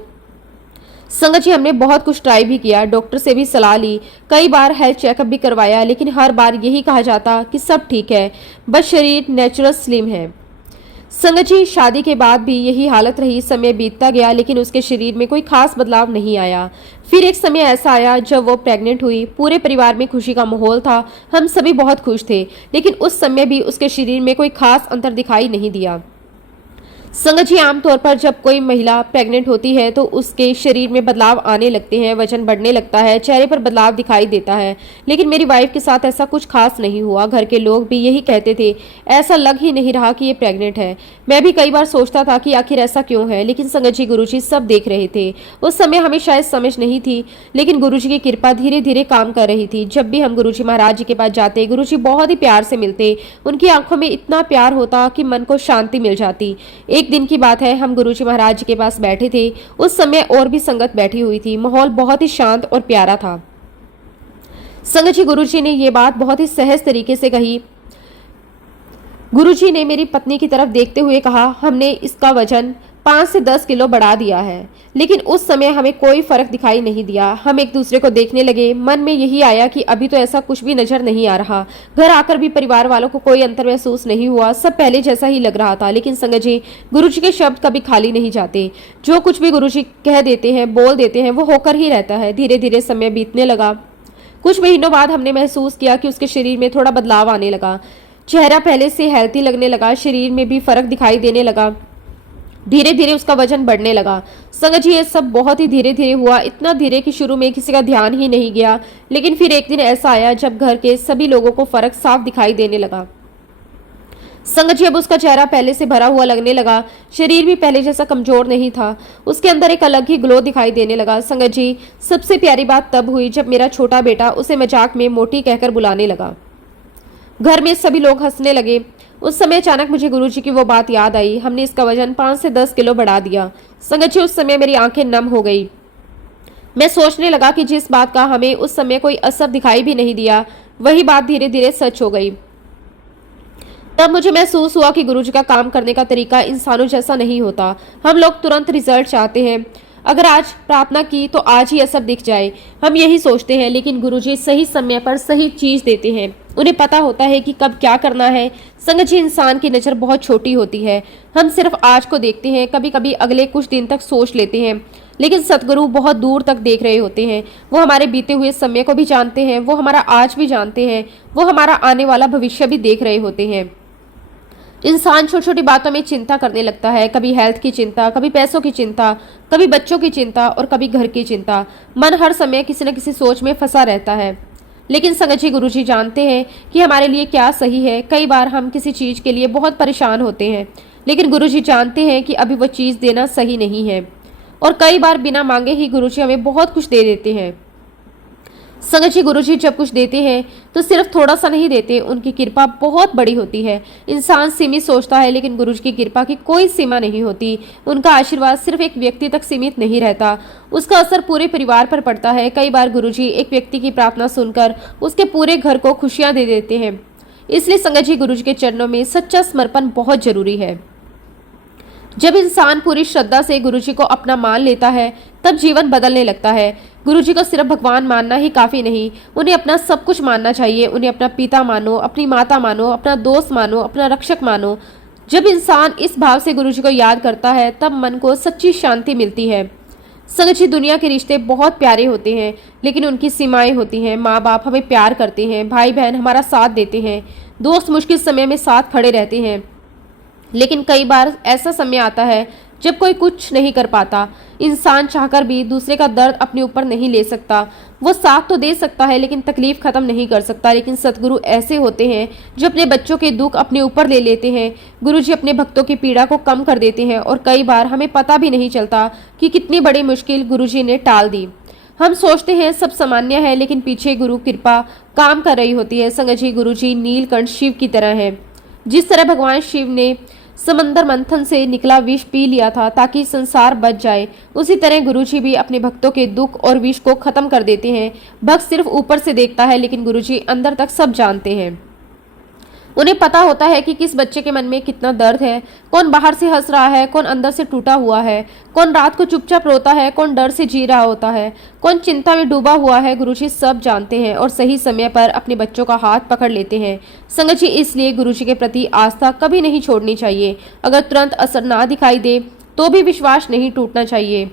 संगत जी, हमने बहुत कुछ ट्राई भी किया, डॉक्टर से भी सलाह ली, कई बार हेल्थ चेकअप भी करवाया, लेकिन हर बार यही कहा जाता कि सब ठीक है, बस शरीर नेचुरल स्लिम है। संगत जी, शादी के बाद भी यही हालत रही। समय बीतता गया लेकिन उसके शरीर में कोई खास बदलाव नहीं आया। फिर एक समय ऐसा आया जब वो प्रेग्नेंट हुई। पूरे परिवार में खुशी का माहौल था, हम सभी बहुत खुश थे, लेकिन उस समय भी उसके शरीर में कोई खास अंतर दिखाई नहीं दिया। संगत जी, आमतौर पर जब कोई महिला प्रेग्नेंट होती है तो उसके शरीर में बदलाव आने लगते हैं, वजन बढ़ने लगता है, चेहरे पर बदलाव दिखाई देता है। लेकिन मेरी वाइफ के साथ ऐसा कुछ खास नहीं हुआ। घर के लोग भी यही कहते थे, ऐसा लग ही नहीं रहा कि ये प्रेग्नेंट है। मैं भी कई बार सोचता था कि आखिर ऐसा क्यों है, लेकिन संगत जी, गुरुजी सब देख रहे थे। उस समय हमें शायद समझ नहीं थी, लेकिन गुरुजी की कृपा धीरे धीरे काम कर रही थी। जब भी हम गुरुजी महाराज जी के पास जाते, गुरुजी बहुत ही प्यार से मिलते। उनकी आंखों में इतना प्यार होता कि मन को शांति मिल जाती। एक दिन की बात है, हम गुरुजी महाराज जी के पास बैठे थे। उस समय और भी संगत बैठी हुई थी। माहौल बहुत ही शांत और प्यारा था। संगत जी, गुरुजी ने ये बात बहुत ही सहज तरीके से कही। गुरुजी ने मेरी पत्नी की तरफ देखते हुए कहा, हमने इसका वजन 5 से 10 किलो बढ़ा दिया है। लेकिन उस समय हमें कोई फर्क दिखाई नहीं दिया। हम एक दूसरे को देखने लगे। मन में यही आया कि अभी तो ऐसा कुछ भी नजर नहीं आ रहा। घर आकर भी परिवार वालों को कोई अंतर महसूस नहीं हुआ। सब पहले जैसा ही लग रहा था। लेकिन संगत जी, गुरुजी के शब्द कभी खाली नहीं जाते। जो कुछ भी गुरुजी कह देते हैं, बोल देते हैं, वो होकर ही रहता है। धीरे धीरे समय बीतने लगा। कुछ महीनों बाद हमने महसूस किया कि उसके शरीर में थोड़ा बदलाव आने लगा। चेहरा पहले से हेल्थी लगने लगा, शरीर में भी फर्क दिखाई देने लगा। धीरे धीरे उसका वजन बढ़ने लगा। संगत जी, ये सब बहुत ही धीरे धीरे हुआ, इतना धीरे कि शुरू में किसी का ध्यान ही नहीं गया। लेकिन फिर एक दिन ऐसा आया जब घर के सभी लोगों को फर्क साफ दिखाई देने लगा। संगत जी, अब उसका चेहरा पहले से भरा हुआ लगने लगा। शरीर भी पहले जैसा कमजोर नहीं था। उसके अंदर एक अलग ही ग्लो दिखाई देने लगा। संगत जी, सबसे प्यारी बात तब हुई जब मेरा छोटा बेटा उसे मजाक में मोटी कहकर बुलाने लगा। घर में सभी लोग हंसने लगे। उस समय अचानक मुझे गुरुजी की वो बात याद आई। हमने इसका वजन 5 से 10 किलो बढ़ा दिया। संगत जी, उस समय मेरी आंखें नम हो गई। मैं सोचने लगा कि जिस बात का हमें उस समय कोई असर दिखाई भी नहीं दिया, वही बात धीरे धीरे सच हो गई। तब मुझे महसूस हुआ कि गुरुजी का काम करने का तरीका इंसानों जैसा नहीं होता। हम लोग तुरंत रिजल्ट चाहते हैं। अगर आज प्रार्थना की तो आज ही असर दिख जाए, हम यही सोचते हैं। लेकिन गुरुजी सही समय पर सही चीज देते हैं। उन्हें पता होता है कि कब क्या करना है। संगत जी, इंसान की नज़र बहुत छोटी होती है। हम सिर्फ आज को देखते हैं, कभी कभी अगले कुछ दिन तक सोच लेते हैं। लेकिन सतगुरु बहुत दूर तक देख रहे होते हैं। वो हमारे बीते हुए समय को भी जानते हैं, वो हमारा आज भी जानते हैं, वो हमारा आने वाला भविष्य भी देख रहे होते हैं। इंसान छोटी छोटी बातों में चिंता करने लगता है। कभी हेल्थ की चिंता, कभी पैसों की चिंता, कभी बच्चों की चिंता और कभी घर की चिंता। मन हर समय किसी न किसी सोच में फंसा रहता है। लेकिन संगत जी, गुरुजी जानते हैं कि हमारे लिए क्या सही है। कई बार हम किसी चीज़ के लिए बहुत परेशान होते हैं, लेकिन गुरुजी जानते हैं कि अभी वो चीज़ देना सही नहीं है। और कई बार बिना मांगे ही गुरुजी हमें बहुत कुछ दे देते हैं। संगत जी, गुरुजी जब कुछ देते हैं तो सिर्फ थोड़ा सा नहीं देते। उनकी कृपा बहुत बड़ी होती है। इंसान सीमित सोचता है, लेकिन गुरुजी की कृपा की कोई सीमा नहीं होती। उनका आशीर्वाद सिर्फ एक व्यक्ति तक सीमित नहीं रहता, उसका असर पूरे परिवार पर पड़ता है। कई बार गुरुजी एक व्यक्ति की प्रार्थना सुनकर उसके पूरे घर को खुशियां दे देते हैं। इसलिए संगत जी, गुरुजी के चरणों में सच्चा समर्पण बहुत जरूरी है। जब इंसान पूरी श्रद्धा से गुरुजी को अपना मान लेता है, तब जीवन बदलने लगता है। गुरुजी को सिर्फ भगवान मानना ही काफी नहीं, उन्हें अपना सब कुछ मानना चाहिए। उन्हें अपना पिता मानो, अपनी माता मानो, अपना दोस्त मानो, अपना रक्षक मानो। जब इंसान इस भाव से गुरुजी को याद करता है, तब मन को सच्ची शांति मिलती है। संगत जी, दुनिया के रिश्ते बहुत प्यारे होते हैं, लेकिन उनकी सीमाएं होती हैं। माँ बाप हमें प्यार करते हैं, भाई बहन हमारा साथ देते हैं, दोस्त मुश्किल समय में साथ खड़े रहते हैं। लेकिन कई बार ऐसा समय आता है जब कोई कुछ नहीं कर पाता। इंसान चाहकर भी दूसरे का दर्द अपने ऊपर नहीं ले सकता। वो साथ तो दे सकता है, लेकिन तकलीफ खत्म नहीं कर सकता। लेकिन सतगुरु ऐसे होते हैं जो अपने बच्चों के दुख अपने ऊपर ले लेते हैं। गुरुजी अपने भक्तों की पीड़ा को कम कर देते हैं, और कई बार हमें पता भी नहीं चलता कि कितनी बड़ी मुश्किल गुरुजी ने टाल दी। हम सोचते हैं सब सामान्य है, लेकिन पीछे गुरु कृपा काम कर रही होती है। संगत जी, गुरुजी नीलकंठ शिव की तरह है। जिस तरह भगवान शिव ने समंदर मंथन से निकला विष पी लिया था ताकि संसार बच जाए, उसी तरह गुरुजी भी अपने भक्तों के दुख और विष को खत्म कर देते हैं। भक्त सिर्फ ऊपर से देखता है, लेकिन गुरुजी अंदर तक सब जानते हैं। उन्हें पता होता है कि किस बच्चे के मन में कितना दर्द है, कौन बाहर से हंस रहा है, कौन अंदर से टूटा हुआ है, कौन रात को चुपचाप रोता है, कौन डर से जी रहा होता है, कौन चिंता में डूबा हुआ है। गुरुजी सब जानते हैं और सही समय पर अपने बच्चों का हाथ पकड़ लेते हैं। संगत जी, इसलिए गुरुजी के प्रति आस्था कभी नहीं छोड़नी चाहिए। अगर तुरंत असर ना दिखाई दे तो भी विश्वास नहीं टूटना चाहिए,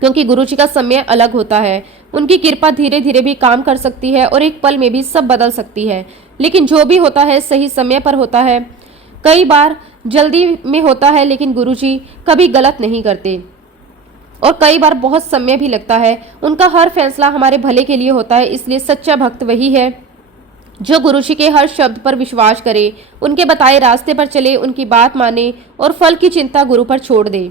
क्योंकि गुरुजी का समय अलग होता है। उनकी कृपा धीरे धीरे भी काम कर सकती है और एक पल में भी सब बदल सकती है। लेकिन जो भी होता है सही समय पर होता है। कई बार जल्दी में होता है, लेकिन गुरुजी कभी गलत नहीं करते और कई बार बहुत समय भी लगता है। उनका हर फैसला हमारे भले के लिए होता है। इसलिए सच्चा भक्त वही है जो गुरुजी के हर शब्द पर विश्वास करे, उनके बताए रास्ते पर चले, उनकी बात माने और फल की चिंता गुरु पर छोड़ दे।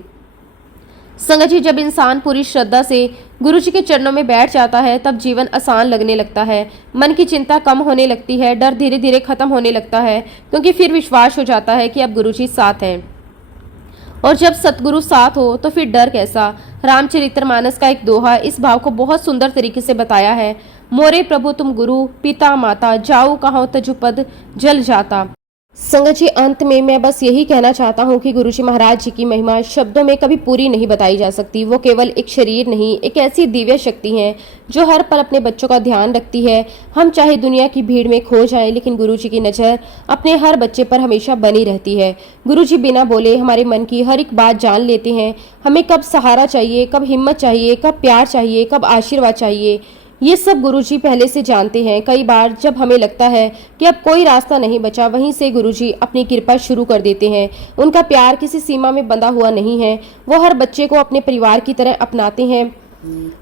संगत जी, जब इंसान पूरी श्रद्धा से गुरुजी के चरणों में बैठ जाता है तब जीवन आसान लगने लगता है। मन की चिंता कम होने लगती है, डर धीरे धीरे खत्म होने लगता है, क्योंकि फिर विश्वास हो जाता है कि अब गुरुजी साथ हैं। और जब सतगुरु साथ हो तो फिर डर कैसा। रामचरितमानस का एक दोहा इस भाव को बहुत सुंदर तरीके से बताया है। मोरे प्रभु तुम गुरु पिता माता, जाऊ कहो तजु पद जल जाता। संगत जी, अंत में मैं बस यही कहना चाहता हूँ कि गुरुजी महाराज जी की महिमा शब्दों में कभी पूरी नहीं बताई जा सकती। वो केवल एक शरीर नहीं, एक ऐसी दिव्य शक्ति है जो हर पल अपने बच्चों का ध्यान रखती है। हम चाहे दुनिया की भीड़ में खो जाएं, लेकिन गुरुजी की नज़र अपने हर बच्चे पर हमेशा बनी रहती है। गुरुजी बिना बोले हमारे मन की हर एक बात जान लेते हैं। हमें कब सहारा चाहिए, कब हिम्मत चाहिए, कब प्यार चाहिए, कब आशीर्वाद चाहिए, ये सब गुरुजी पहले से जानते हैं। कई बार जब हमें लगता है कि अब कोई रास्ता नहीं बचा, वहीं से गुरुजी अपनी कृपा शुरू कर देते हैं। उनका प्यार किसी सीमा में बंधा हुआ नहीं है। वो हर बच्चे को अपने परिवार की तरह अपनाते हैं।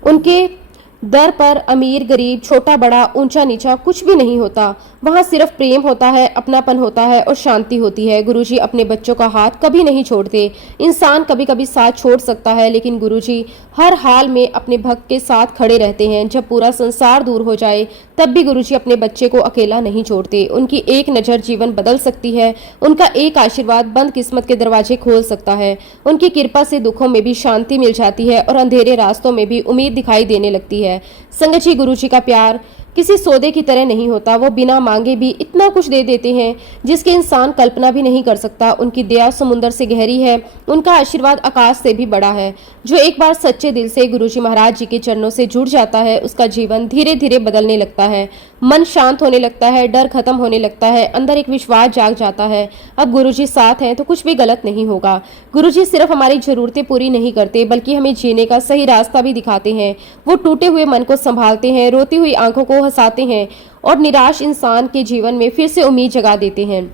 उनके दर पर अमीर गरीब, छोटा बड़ा, ऊंचा नीचा कुछ भी नहीं होता। वहाँ सिर्फ प्रेम होता है, अपनापन होता है और शांति होती है। गुरुजी अपने बच्चों का हाथ कभी नहीं छोड़ते। इंसान कभी कभी साथ छोड़ सकता है, लेकिन गुरुजी हर हाल में अपने भक्त के साथ खड़े रहते हैं। जब पूरा संसार दूर हो जाए तब भी गुरुजी अपने बच्चे को अकेला नहीं छोड़ते। उनकी एक नज़र जीवन बदल सकती है। उनका एक आशीर्वाद बंद किस्मत के दरवाजे खोल सकता है। उनकी कृपा से दुखों में भी शांति मिल जाती है और अंधेरे रास्तों में भी उम्मीद दिखाई देने लगती है। संगत जी, गुरुजी का प्यार किसी सौदे की तरह नहीं होता। वो बिना मांगे भी इतना कुछ दे देते हैं जिसके इंसान कल्पना भी नहीं कर सकता। उनकी दया समुद्र से गहरी है, उनका आशीर्वाद आकाश से भी बड़ा है। जो एक बार सच्चे दिल से गुरुजी महाराज जी के चरणों से जुड़ जाता है, उसका जीवन धीरे धीरे बदलने लगता है। मन शांत होने लगता है, डर खत्म होने लगता है, अंदर एक विश्वास जाग जाता है। अब गुरुजी साथ हैं तो कुछ भी गलत नहीं होगा। गुरुजी सिर्फ हमारी जरूरतें पूरी नहीं करते, बल्कि हमें जीने का सही रास्ता भी दिखाते हैं। वो टूटे हुए मन को संभालते हैं, रोती हुई आंखों को हंसाते हैं और निराश इंसान के जीवन में फिर से उम्मीद जगा देते हैं।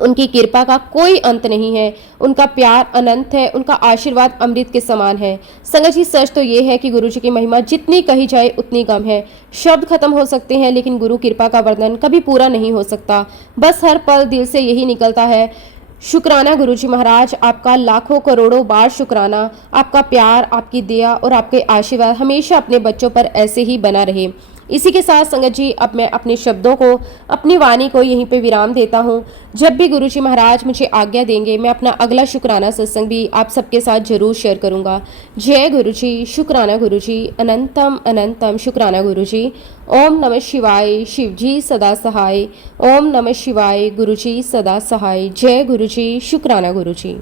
उनकी कृपा का कोई अंत नहीं है। उनका प्यार अनंत है, उनका आशीर्वाद अमृत के समान है। संगत जी, सच तो ये है कि गुरुजी की महिमा जितनी कही जाए उतनी कम है। शब्द खत्म हो सकते हैं, लेकिन गुरु कृपा का वर्णन कभी पूरा नहीं हो सकता। बस हर पल दिल से यही निकलता है, शुक्राना गुरुजी महाराज, आपका लाखों करोड़ों बार शुक्राना। आपका प्यार, आपकी दया और आपके आशीर्वाद हमेशा अपने बच्चों पर ऐसे ही बना रहे। इसी के साथ संगत जी, अब मैं अपने शब्दों को, अपनी वाणी को यहीं पे विराम देता हूँ। जब भी गुरुजी महाराज मुझे आज्ञा देंगे, मैं अपना अगला शुक्राना सत्संग भी आप सबके साथ जरूर शेयर करूँगा। जय गुरुजी, शुक्राना गुरुजी, अनंतम अनंतम शुक्राना गुरुजी। ओम नमः शिवाय, शिवजी सदा सहाय। ओम नमः शिवाय, गुरुजी सदा सहाय। जय गुरुजी, शुक्राना गुरुजी।